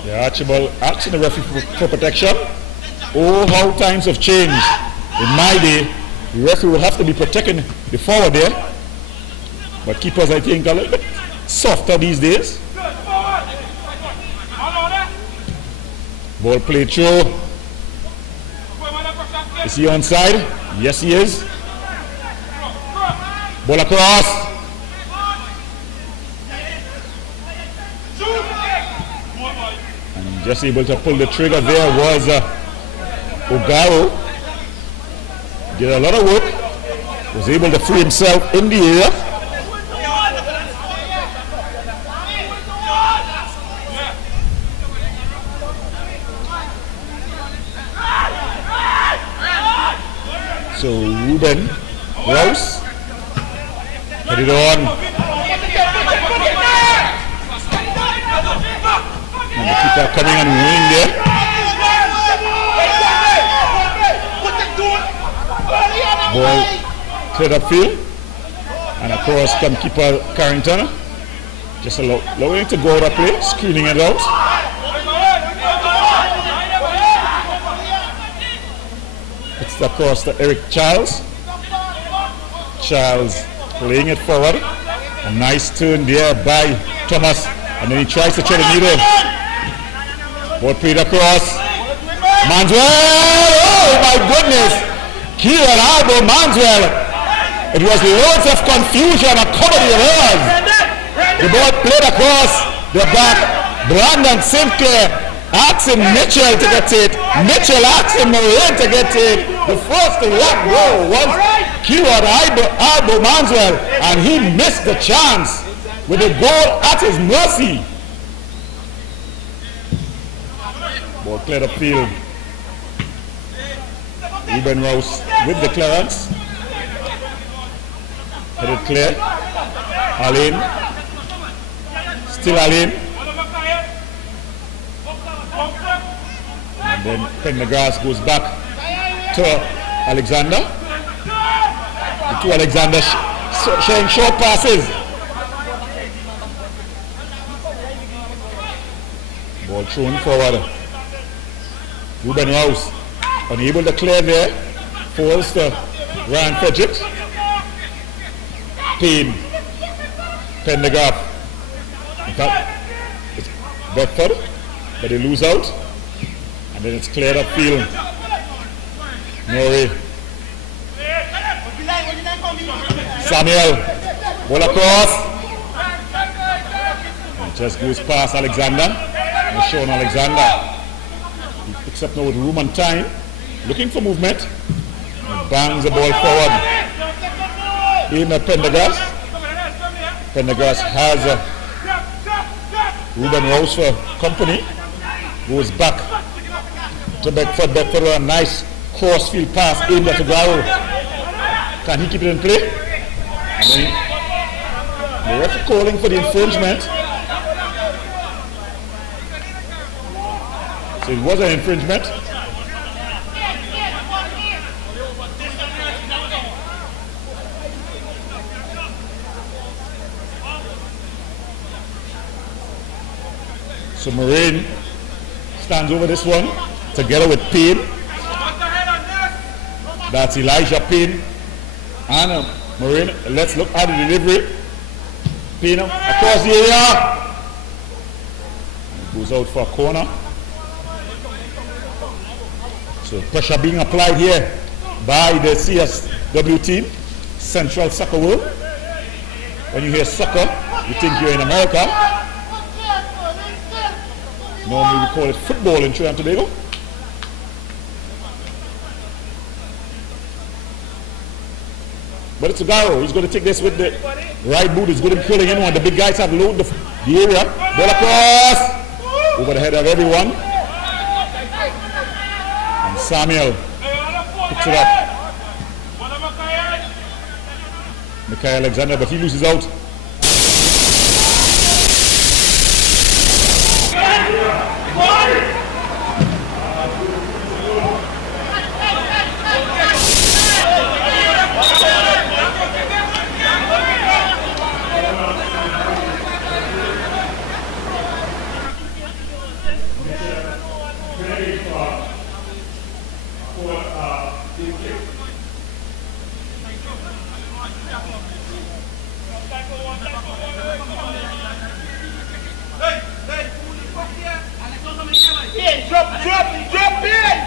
Yeah, Archibald asking the referee for protection. Oh, how times have changed. In my day, the referee would have to be protecting the forward there. But keepers, I think, are a little bit softer these days. Ball played through. Is he onside? Yes, he is. Ball across. And just able to pull the trigger there was Ogaro. Did a lot of work. Was able to free himself in the air. So Ruben Rouse headed on. And the keeper coming and winning there. Ball cleared upfield. And across come keeper Carrington. Just allowing it to go out of play, screening it out. It's across to Eric Charles. Charles playing it forward. A nice turn there by Thomas. And then he tries to thread the needle. Ball played across. Manswell! Oh my goodness! Kieran Albo Manswell. It was loads of confusion, a comedy of errors. The ball played across the back. Brandon Sinclair asking Mitchell to get it. Mitchell asking Moran to get it. The first to let go was Kieran Albo Manswell, and he missed the chance with a goal at his mercy. Ball cleared upfield. Ruben Rouse with the clearance. Headed clear. Alain. Still Alain. And then Pendergrass goes back to Alexander. The two Alexander sharing short passes. Ball thrown forward. Ruben Rouse unable to clear there. Falls to Ryan Frederick. Payne. Pendergrass. In fact, it's Bedford, but they lose out. And then it's cleared upfield. Norrie. Samuel. Ball across. And it just goes past Alexander. And Sean Alexander. He picks up now with room and time. Looking for movement. And bangs the ball forward. In Pendergrass. Pendergrass has Ruben Rouse for company. Goes back to Bedford. Bedford with a nice crossfield pass in to Garo. Can he keep it in play? And then the ref calling for the infringement. So it was an infringement. So Marine stands over this one together with Payne. That's Elijah Payne and Marine. Let's look at the delivery. Payne across the area. Goes out for a corner. So pressure being applied here by the CSW team, Central Soccer World. When you hear soccer, you think you're in America. Normally we call it football in Trinidad and Tobago. But it's Ogaro. He's going to take this with the right boot. He's going to be pulling in one. The big guys have loaded the area. Ball across. Over the head of everyone. And Samuel picks it up. Mikhail Alexander, but he loses out. Drop in!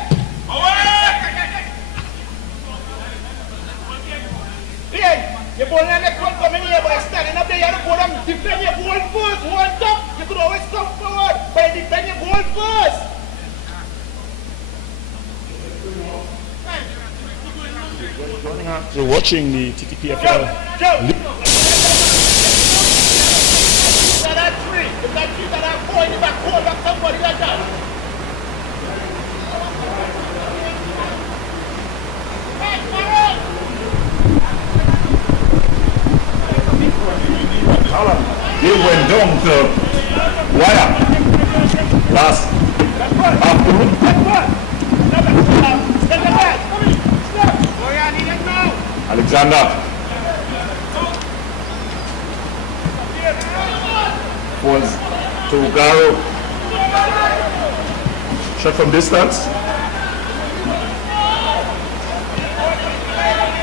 You ball and the front coming here, but standing up there, you have to go and defend your goal first. Hold up, you could always come forward, but defend your goal first. So watching the Ttpfl. That three, if that three that are four in the back, hold back somebody like that. They went down to wire last afternoon. Alexander was to Ogaro. Shot from distance.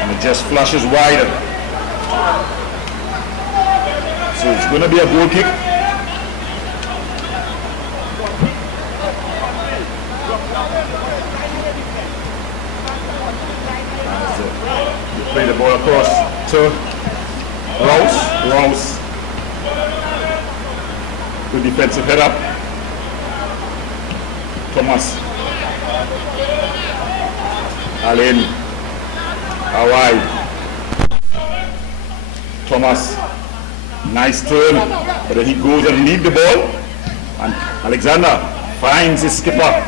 And it just flashes wide. So it's going to be a goal kick. You play the ball across to Rouse. Good defensive header. Thomas. Allen. Hawaii. Thomas. Nice turn, but then he goes and leaves the ball, and Alexander finds his skipper,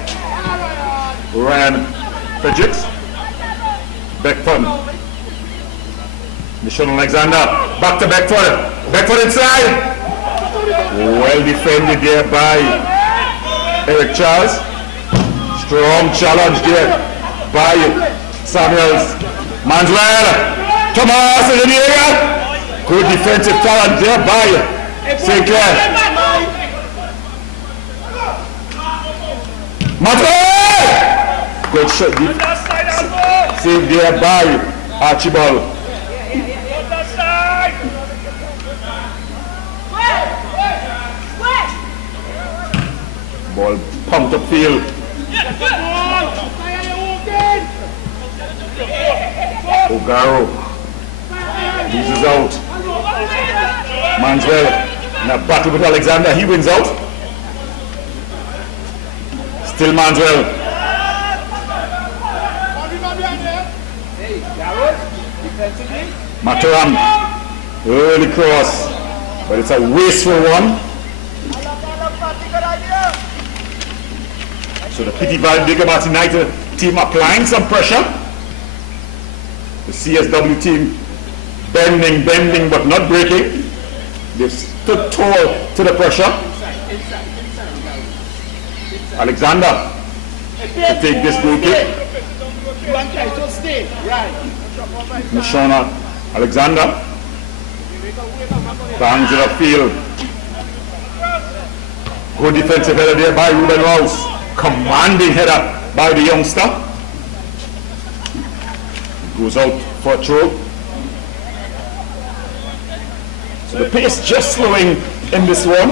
Ryan Fredericks. Beckford. Michelle Alexander, back to Beckford. Beckford inside. Well defended there by Eric Charles. Strong challenge there by Samuels. Manuel. Thomas in the area. Good defensive talent there by St. Clair. Manuel. Good shot. Saved there by Archibald. Ball pumped upfield. Ogaro loses out. Manswell in a battle with Alexander, he wins out. Still Manswell. Mataram, early cross, but it's a wasteful one. So the Petit Val United team applying some pressure. The CSW team bending but not breaking. They've stood tall to the pressure. Alexander to take this goal kick. Mishona Alexander bangs it upfield. Good defensive header there by Ruben Rouse. Commanding header by the youngster. Goes out for a throw. So the pace just slowing in this one.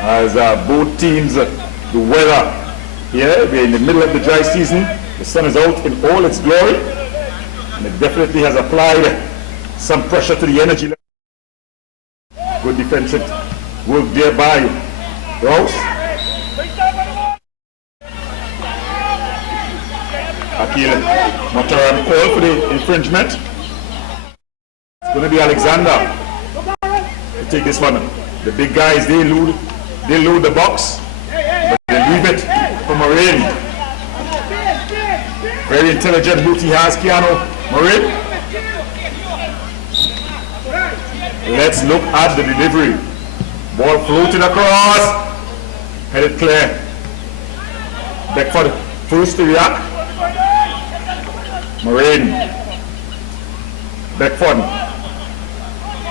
As both teams, the weather here, we're in the middle of the dry season. The sun is out in all its glory. And it definitely has applied some pressure to the energy level. Good defensive work there by Rouse. Akil Mataram call for the infringement. It's going to be Alexander to take this one. The big guys, they load the box, but they leave it for Morin. Very intelligent boot he has, Keanu Morin. Let's look at the delivery. Ball floating across. Headed clear. Beckford first to react. Morin. Beckford.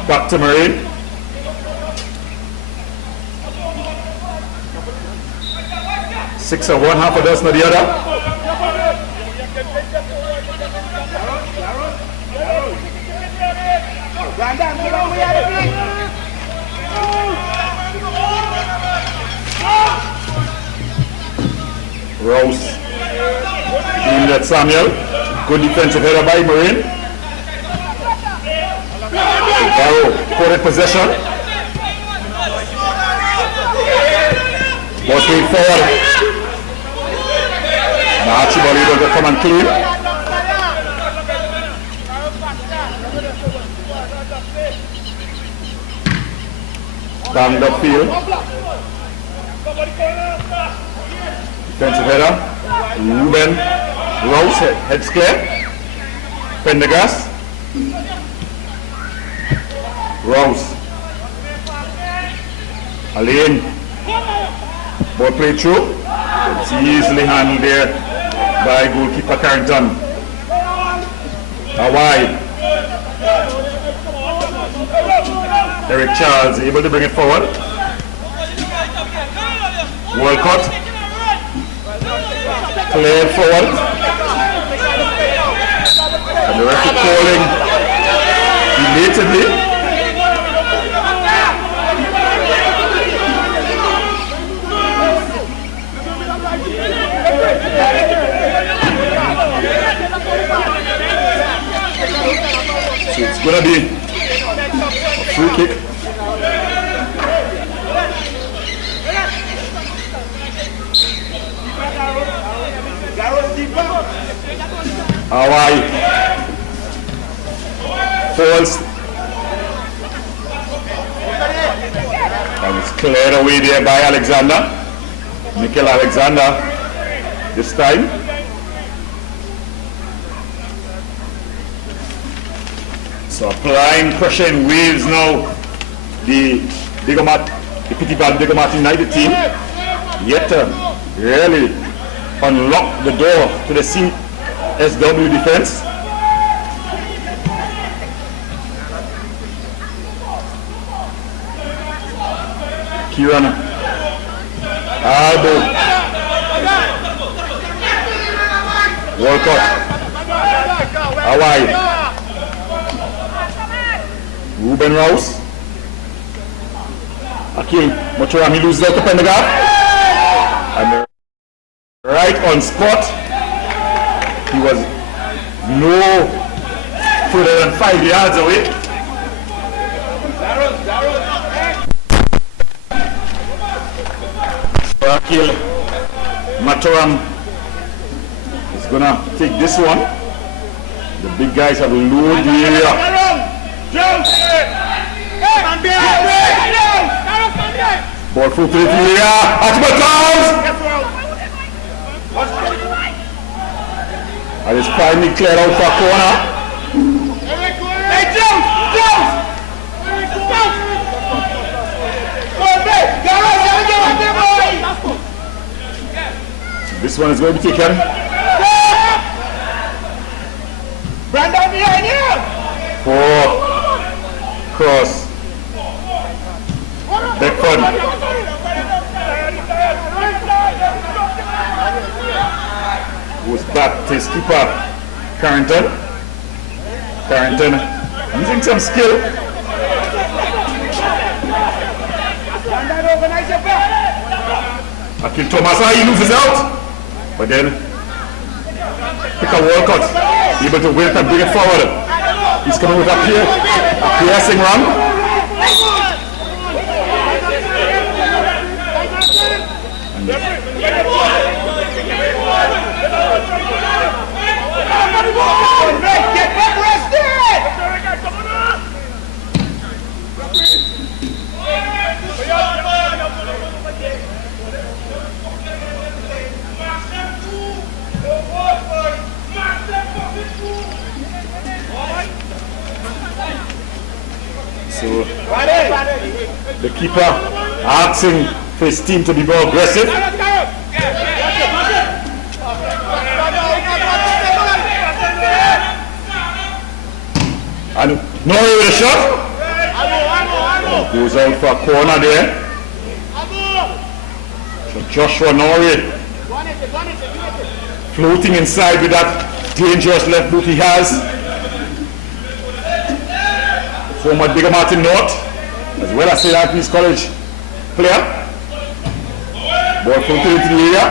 Back to Morin. Six of one, half a dozen of the other. Rouse. Aimed at Samuel. Good defensive header by Morin. Barrow caught in possession. Ball played forward. Now Archibald able to come and clean. Banged upfield. Defensive header. Ruben Rouse heads clear. Pendergast. Rouse. Alain. Ball played through. It's easily handled there by goalkeeper Carrington. Now wide. Eric Charles able to bring it forward. Walcott. Cleared forward. And the referee calling belatedly. So it's going to be a free kick. Hawaii falls and it's cleared away there by Alexander. Mikel Alexander this time. So applying pressure in waves now. The Ttpfl Bigomart United team yet to really unlock the door to the CSW defense. Kieran Albo. Walcott. Hawaii. Ruben Rouse. Akil Mochoram, he loses out to Pendergast. And right on spot. He was no further than 5 yards away. Akil Matoram is gonna take this one. The big guys have lowered the area. Ball through to the area. Archibald comes. And it's finally cleared out for a corner. Hey, Jones! This one is going to be taken. Brandon behind you! For cross. Beckford. Goes back to his keeper, Carrington. Carrington using some skill. Akil Thomas, he loses out. But then, pick a Walcott, able to win it and bring it forward. He's coming with a piercing run. Get back rested! So the keeper asking for his team to be more aggressive. And Norrie with a shot. Goes out for a corner there. So Joshua Norrie floating inside with that dangerous left boot he has. Former Bigger Martin North, as well as St. Anthony's College player. Ball floated into the area.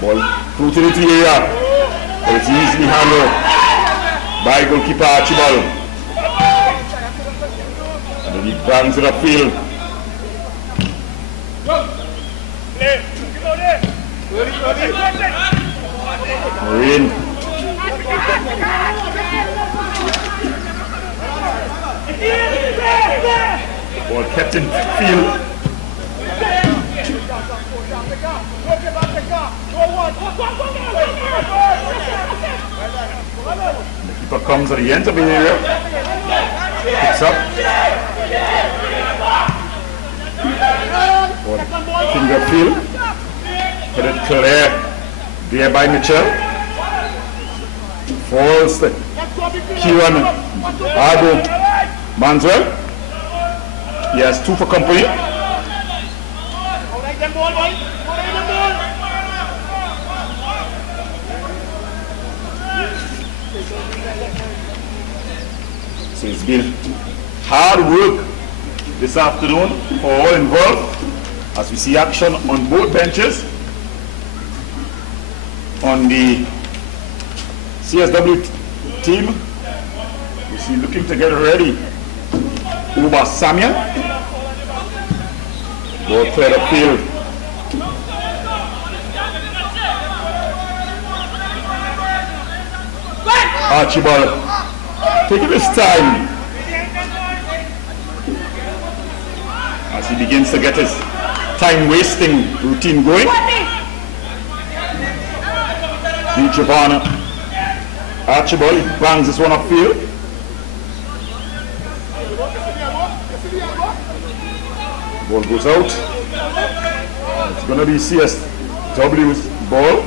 Ball floated into the area, but it's easily handled by goalkeeper Archibald. And then he bangs it upfield. Marine. Ball kept in field. The keeper comes at the end of the area. Picks up. Ball finger field. Put it clear. There by Mitchell. Falls the Kieran Argo Manswell. He has 2 for company. So it's been hard work this afternoon for all involved as we see action on both benches. On the CSW team, we see looking to get ready Uba Samuel. Ball cleared upfield. Archibald taking his time as he begins to get his time wasting routine going. Javana Archibald, he bangs this one upfield. Ball goes out. It's going to be CSW's ball.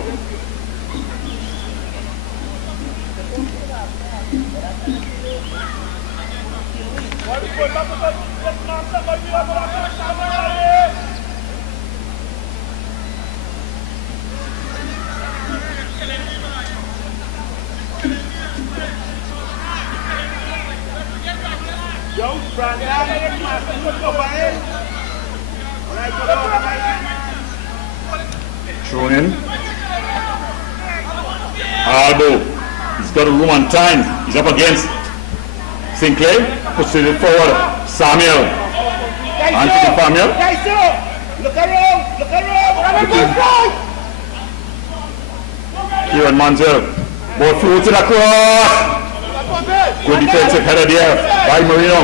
Thrown in. Albo. He's got a room on time. He's up against Sinclair. Puts it forward. Samuel. Anthony Samuel. Look around. Kieran Manzel. Ball floated across. Good defensive header there by Marino.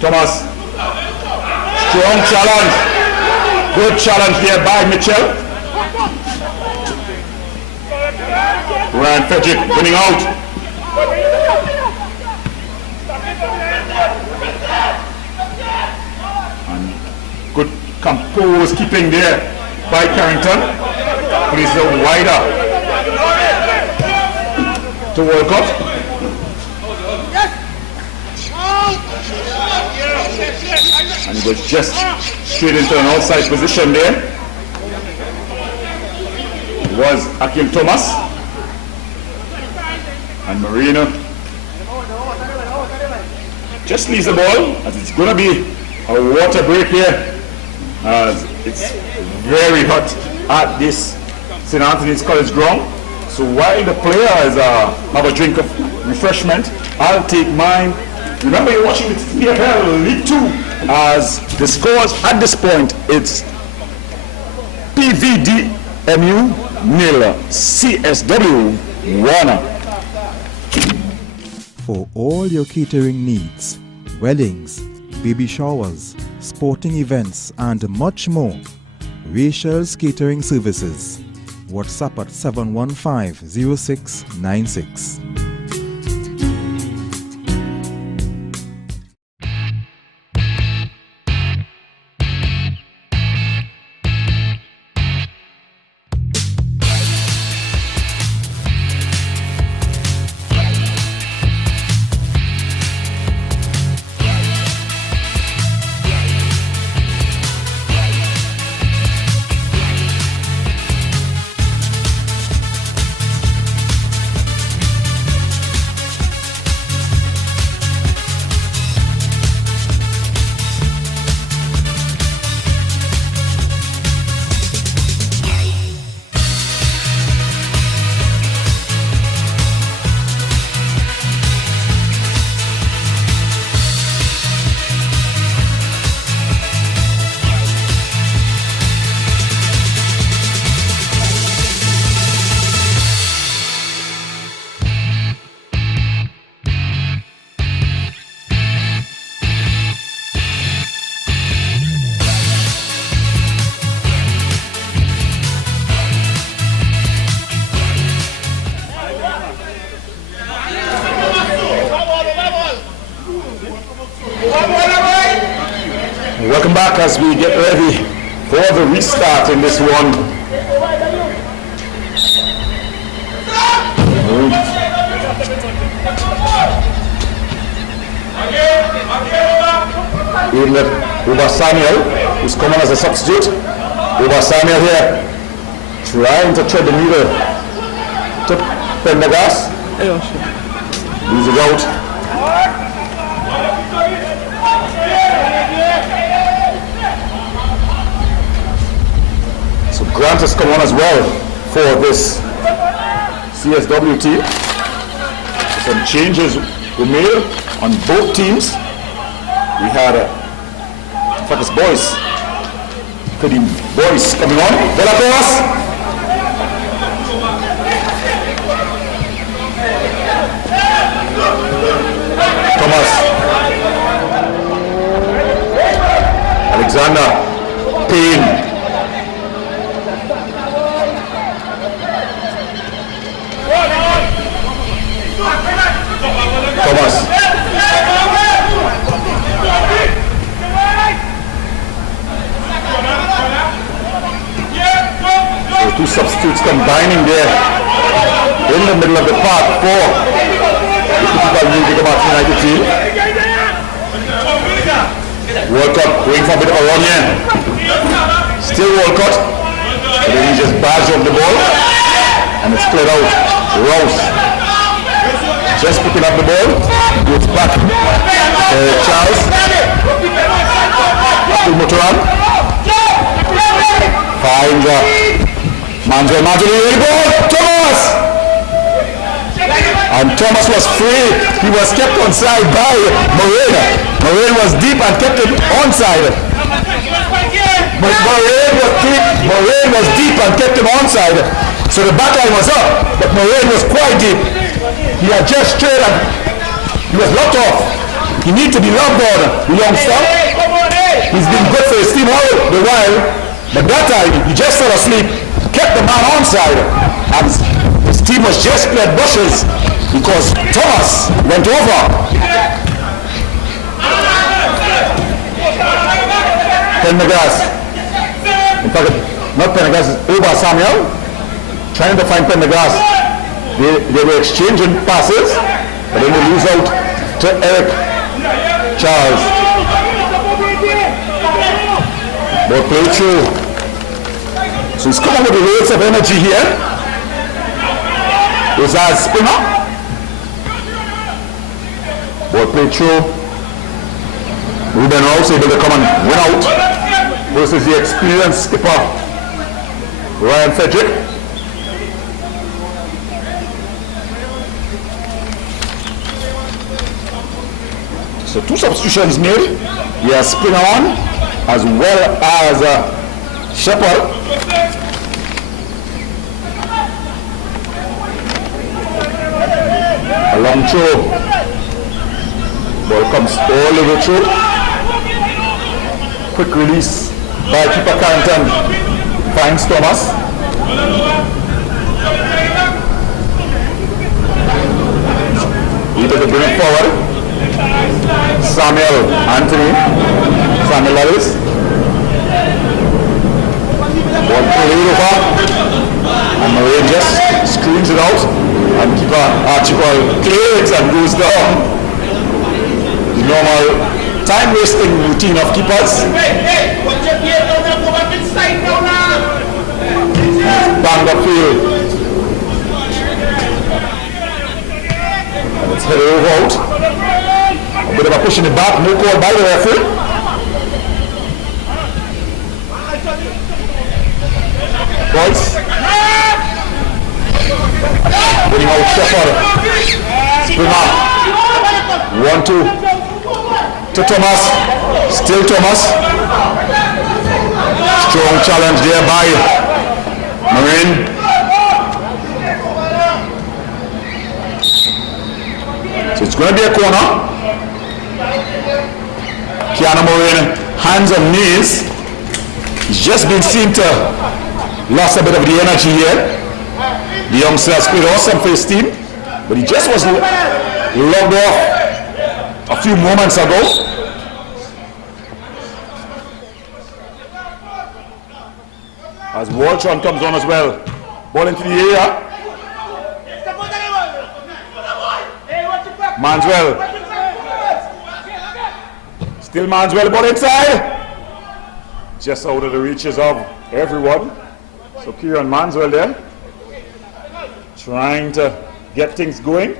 Thomas. Strong challenge. Good challenge there by Mitchell. Ryan Fedrick winning out. And good composed keeping there by Carrington. Plays the wider to Walcott. And he goes just straight into an outside position there. It was Akim Thomas. And Marino just leaves the ball, as it's going to be a water break here. As it's very hot at this St. Anthony's College ground. So while the players have a drink of refreshment, I'll take mine. Remember, you're watching the Ttpfl League 2, as the scores at this point, it's PVDMU 0, CSW 1. For all your catering needs, weddings, baby showers, sporting events, and much more, Rachel's Catering Services. WhatsApp at 715-0696. Welcome back as we get ready for the restart in this one. Even Uba Samuel, who's coming as a substitute. Uba Samuel here, trying to tread the needle to Pendergast. Lose it out. So Grant has come on as well for this CSW team. Some changes were made on both teams. We had Focus Boys, Petit Boys coming on. Bella Thomas. Thomas. Alexander. Payne. Thomas. So two substitutes combining there in the middle of the park for the Ttpfl United team. Walcott going for a bit of a run here. Still Walcott. But then he just barged off the ball and it's cleared out. Rouse just picking up the ball. Goes back. Charles. To Motoran. Finds Manjel ball. Thomas! And Thomas was free. He was kept onside by Morena. Morena was deep and kept him onside. But Morena was deep and kept him onside. So the back line was up, but Morena was quite deep. He had just straight and he was locked off. He needs to be locked on, the youngster. He's been good team out the while, but that time he just fell asleep, kept the man onside, and his team was just played bushes because Thomas went over. Pendergrass. In fact, not Pendergrass, it's over Samuel. Trying to find Pendergrass. They were exchanging passes, but then they lose out to Eric Charles. But play through. So he's coming with the rates of energy here. There's our spinner. Ball play through. Ruben Rouse able to come and win out versus the experienced skipper Ryan Frederick. So 2 substitutions made. He has Springer on as well as Shepard. A long throw. Ball comes all the way through. Quick release by keeper Carrington. Finds Thomas. Able to bring it forward. Samuel Anthony. Samuel Ellis. Ball played over. And Murray just screens it out. And keeper Archibald clears and goes down. The normal time-wasting routine of keepers. Banged up field. And it's headed over out. A bit of a push in the back, no call by the referee. Boys. Putting out Shepard. Springer. 1-2 to Thomas. Still Thomas. Strong challenge there by Marine. So it's going to be a corner. Kiana Morin, hands on knees. He's just been seen to lost a bit of the energy here. The youngster has played awesome for his team, but he just was logged off a few moments ago. As Waltron comes on as well. Ball into the area. Manswell. Still Manswell, ball inside. Just out of the reaches of everyone. So Kieran Manswell there. Trying to get things going.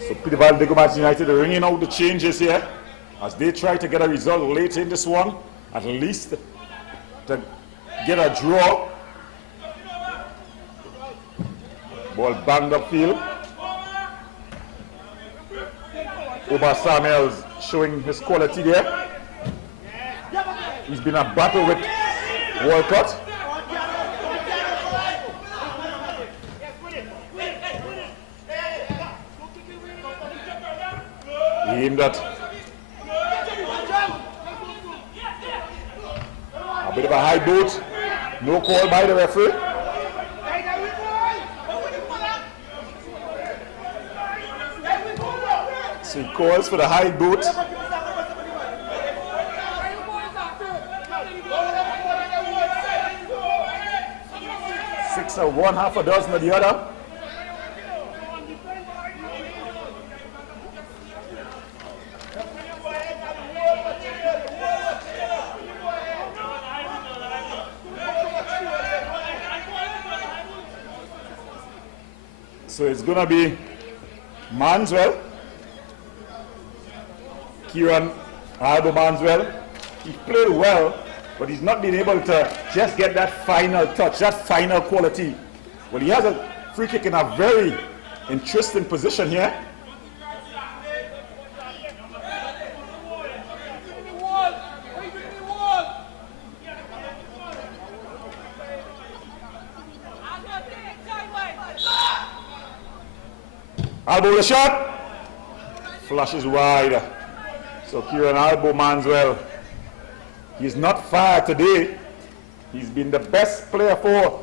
So Petit Val United are ringing out the changes here as they try to get a result late in this one, at least to get a draw. Ball banged up field. Oba Samuels showing his quality there. He's been a battle with Walcott. He aimed at a bit of a high boot. No call by the referee. So he calls for the high boot. Six of one, half a dozen of the other. So it's going to be Manswell. Kieran Albo Manswell. He played well, but he's not been able to just get that final touch, that final quality. Well, he has a free kick in a very interesting position here. Albo the shot. Flashes wide. So Kieran Albo Manswell, he's not fired today. He's been the best player for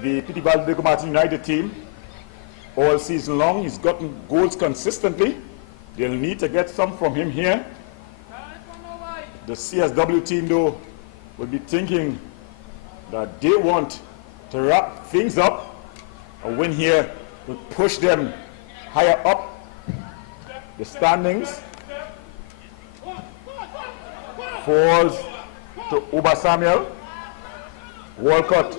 the Petit Martin United team all season long. He's gotten goals consistently. They'll need to get some from him here. The CSW team, though, will be thinking that they want to wrap things up. A win here will push them higher up the standings. Falls to Uba Samuel. Walcott.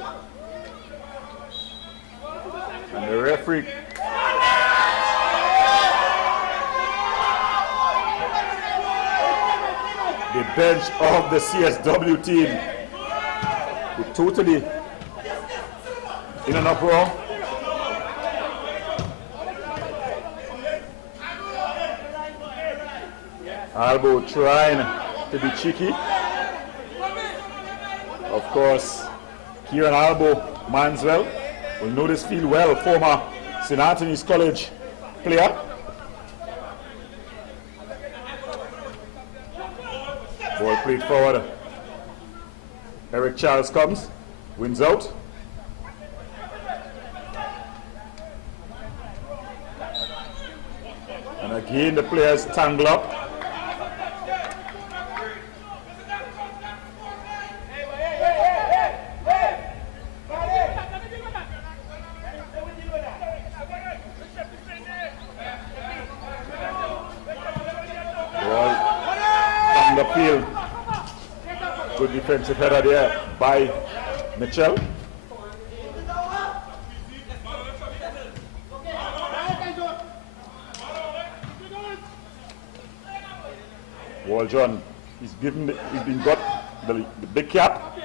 And the referee. The bench of the CSW team is totally in an uproar. Albo trying to be cheeky. Of course, Kieran Albo Manswell will know this field well, former St. Anthony's College player. Ball played forward. Eric Charles comes, wins out. And again the players tangle up. The field. Good defensive header there by Mitchell. Waljon, he's been got the big cap.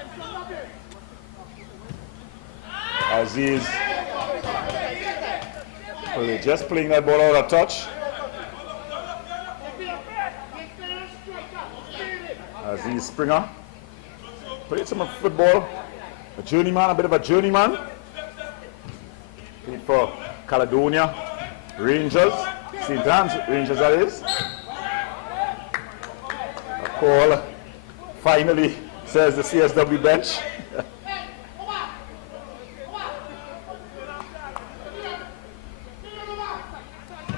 Aziz just playing that ball out of touch. Aziz Springer played some football, a journeyman, a bit of a journeyman. Played for Caledonia Rangers, St. Anne's Rangers that is. A call finally, says the CSW bench.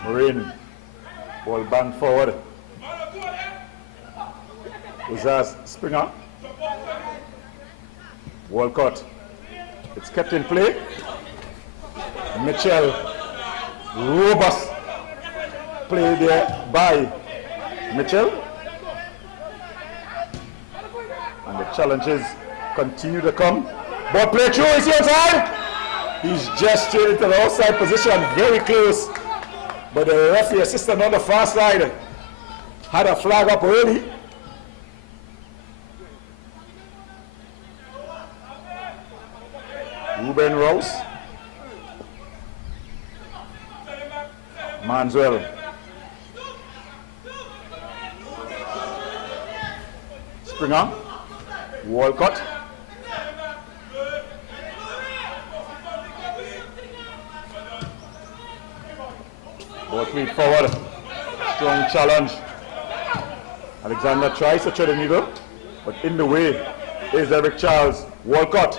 Marin, ball banged forward. Uzaz Springer. Walcott. It's kept in play. Mitchell. Robust play there by Mitchell. And the challenges continue to come. Ball play through. Is he outside? He's just straight into the outside position. Very close. But the referee assistant on the far side had a flag up early. Ruben Rouse. Manswell. Springer. Walcott. Ball played forward. Strong challenge. Alexander tries to thread the needle, but in the way is Eric Charles. Walcott.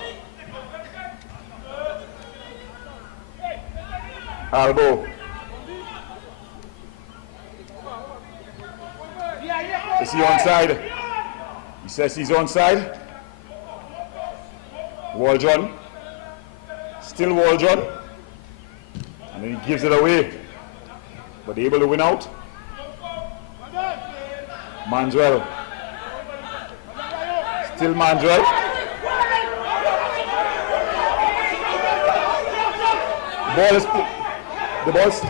Albo. Is he onside? He says he's onside. Waljon. Still Waljon. And then he gives it away. But able to win out. Manswell. Still Manswell. Ball is the ball's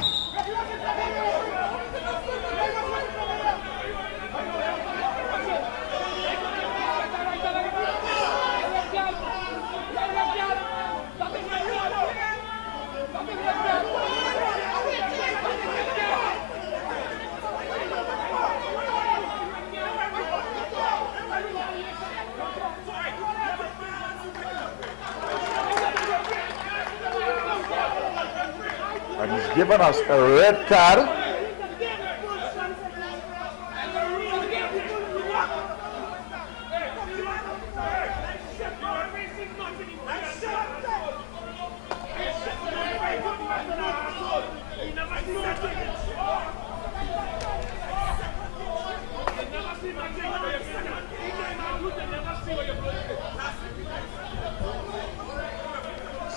given us a red card.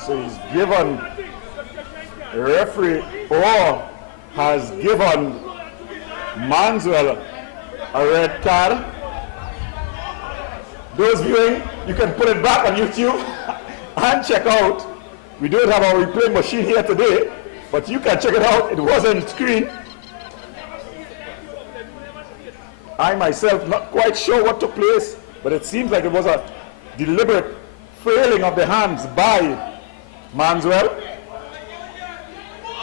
So he's given, the referee or has given Manswell a red card. Those viewing, you can put it back on YouTube and check out. We don't have our replay machine here today, but you can check it out. It was on screen. I myself not quite sure what took place, but it seems like it was a deliberate frailing of the hands by Manswell.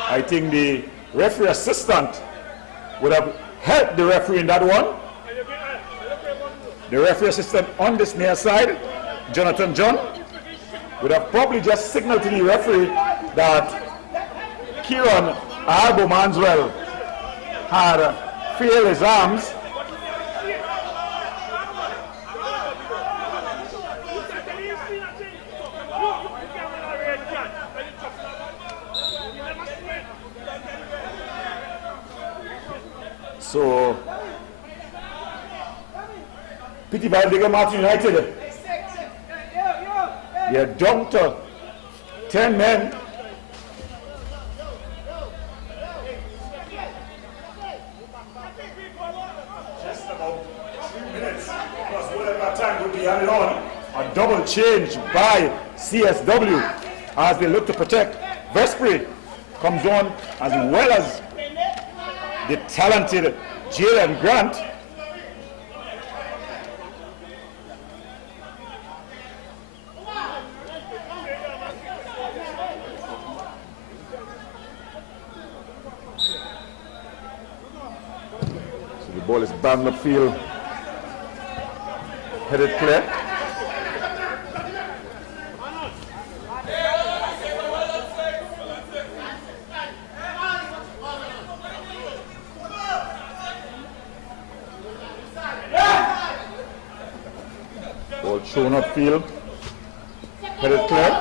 I think the referee assistant would have helped the referee in that one. The referee assistant on this near side, Jonathan John, would have probably just signaled to the referee that Kieran Arbo Manswell had failed his arms. So, Petit Martin United, they're down to 10 men. Just about 3 minutes, because whatever time will be added on. A double change by CSW as they look to protect. Vespri comes on as well as the talented Jalen Grant. So the ball is banged upfield, headed clear. Shown upfield, headed clear.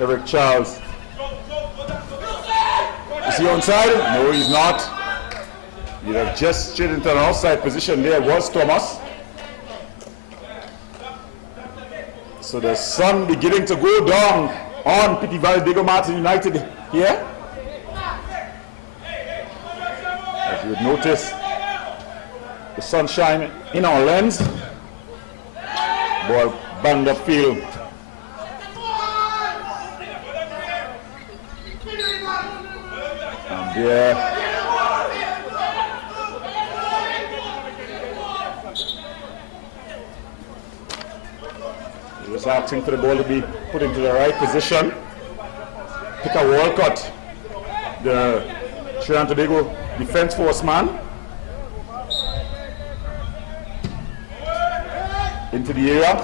Eric Charles. Is he onside? No, he's not. He'd have just straight into an outside position there was Thomas. So the sun beginning to go down on Petit Valdego Martin United here. As you would notice, the sunshine in our lens. Ball banged upfield. And there. He was asking for the ball to be put into the right position. Picker Walcott, the Trinidad and Tobago defense force man, into the area.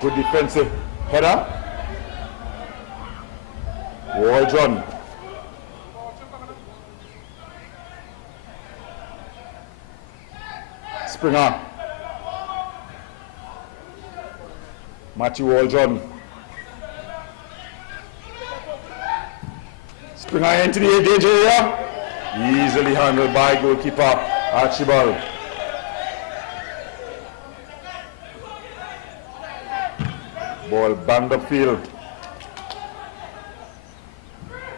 Good defensive header. Waldron. Springer. Matthew Waldron. Springer into the danger area. Easily handled by goalkeeper Archibald. Ball banged upfield.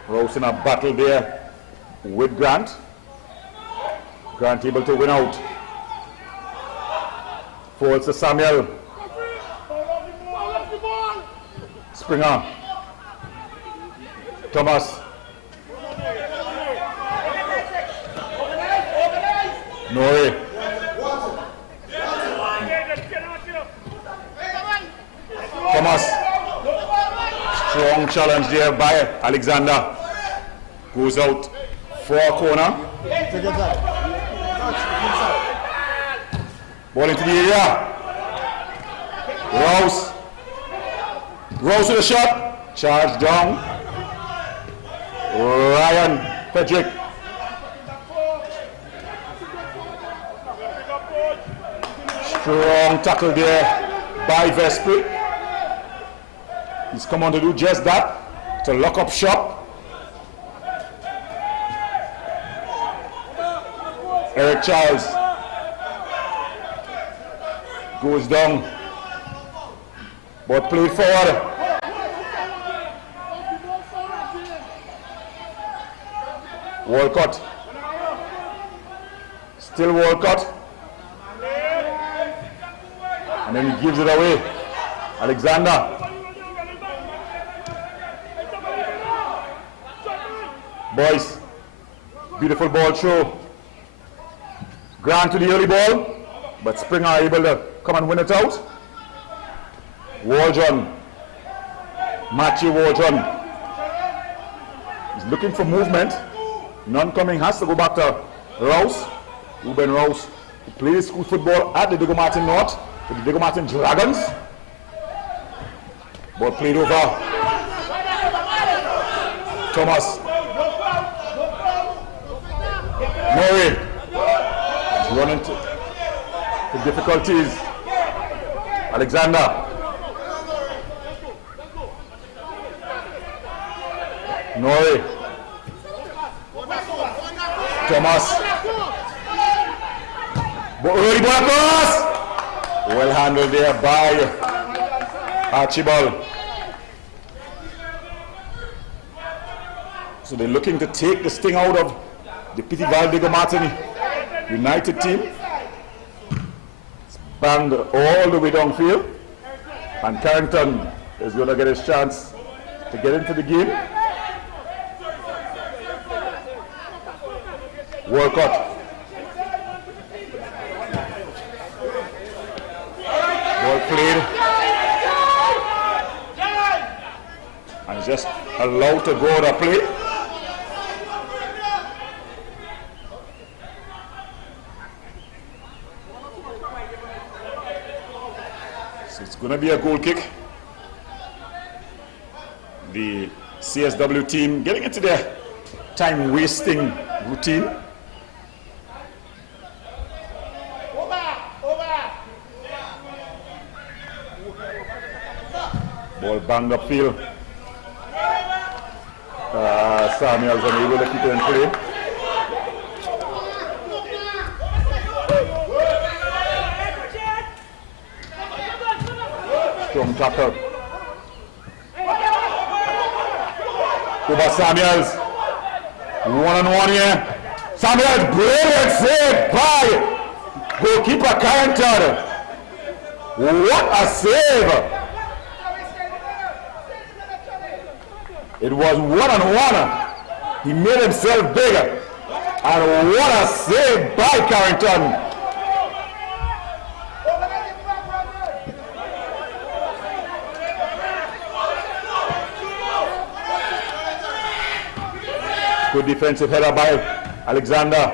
Rouse in a battle there with Grant. Grant able to win out. Falls to Samuel. Springer. Thomas. Nori. Thomas. Strong challenge there by Alexander. Goes out for a corner. Ball into the area. Rouse. Rouse with a shot. Charge down. Ryan Frederick. Strong tackle there by Vespri. He's come on to do just that, to lock up shop. Eric Charles goes down, but played forward. Walcott, still Walcott, and then he gives it away. Alexander, boys, beautiful ball throw. Grant to the early ball, but Springer are able to come and win it out. Waldron, Matthew Waldron, he's looking for movement. None coming, has to go back to Rouse. Ruben Rouse, who plays school football at the Diego Martin North with the Diego Martin Dragons. Ball played over. Thomas. Murray is running to difficulties. Alexander. Murray. Thomas. Early ball across. Well handled there by Archibald. So they're looking to take the sting out of the Petit Diego Martin United team. It's banged all the way downfield. And Carrington is going to get his chance to get into the game. Walcott. Ball played. And just allowed to go to play. So it's going to be a goal kick. The CSW team getting into their time wasting routine. Ball banged upfield. Samuel's unable to keep it in play. Strong tackle. Over Samuels. One-on-one here. Samuels, brilliant save by goalkeeper Carrington. What a save! It was one-on-one. He made himself bigger. And what a save by Carrington. Good defensive header by Alexander.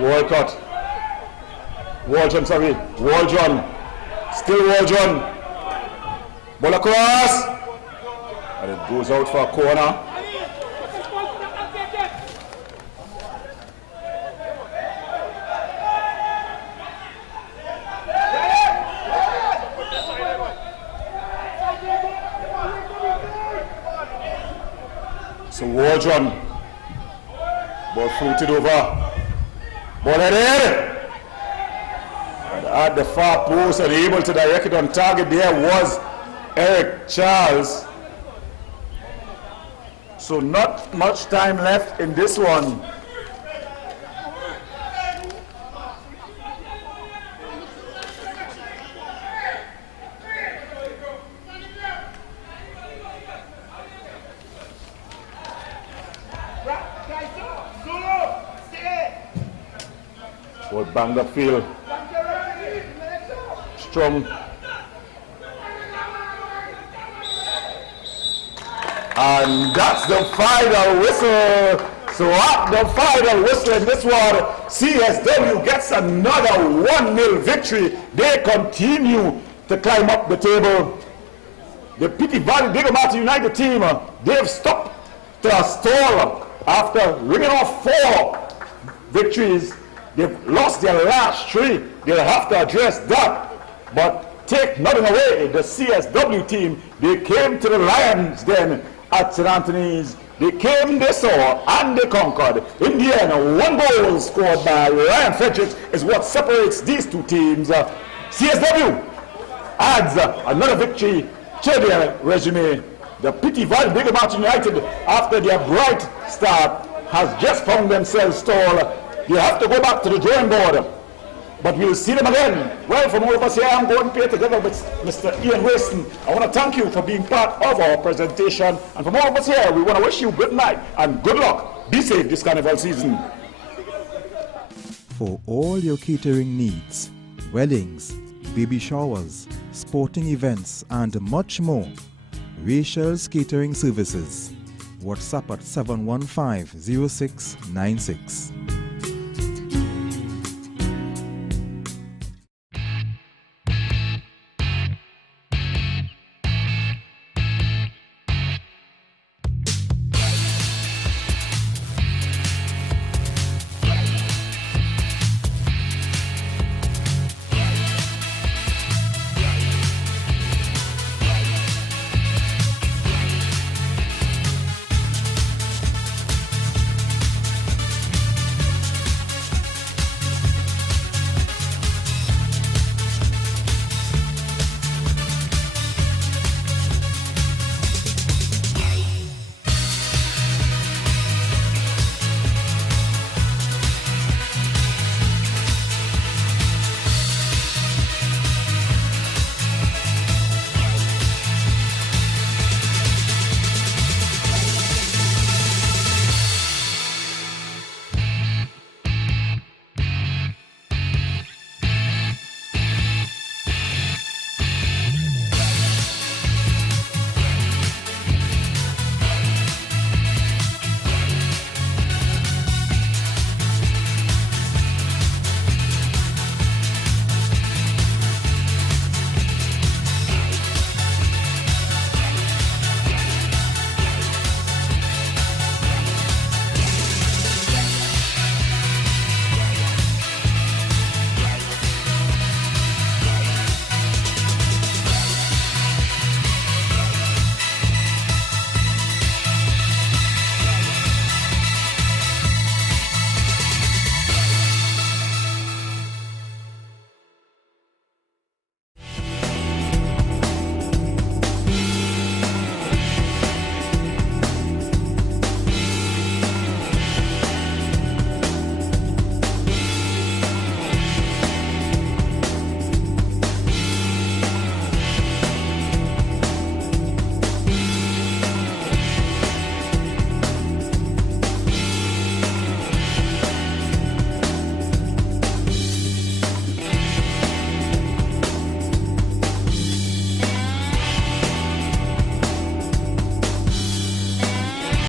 Walcott. Waldron, sorry. Waldron. Still Waldron. Ball across. And it goes out for a corner. So Waldron. Ball floated over. Ball headed. And at the far post and able to direct it on target there was Eric Charles. So not much time left in this one. Ball banged upfield. Strong. And that's the final whistle. So at the final whistle in this one, CSW gets another 1-0 victory. They continue to climb up the table. The Petit Valley United team, they've stopped to a stall after ringing off 4 victories. They've lost their last 3. They'll have to address that. But take nothing away, the CSW team, they came to the Lions Den at St. Anthony's. They came, they saw, and they conquered. In the end, 1 goal scored by Ryan Frederick is what separates these 2 teams. CSW adds another victory to their resume. The Petit Valley United, after their bright start, has just found themselves stalled. They have to go back to the drawing board. But we'll see them again. Well, from all of us here, I'm going to play together with Mr. Ian Waston. I want to thank you for being part of our presentation. And from all of us here, we want to wish you good night and good luck. Be safe this carnival season. For all your catering needs, weddings, baby showers, sporting events, and much more, Rachel's Catering Services. WhatsApp at 715-0696.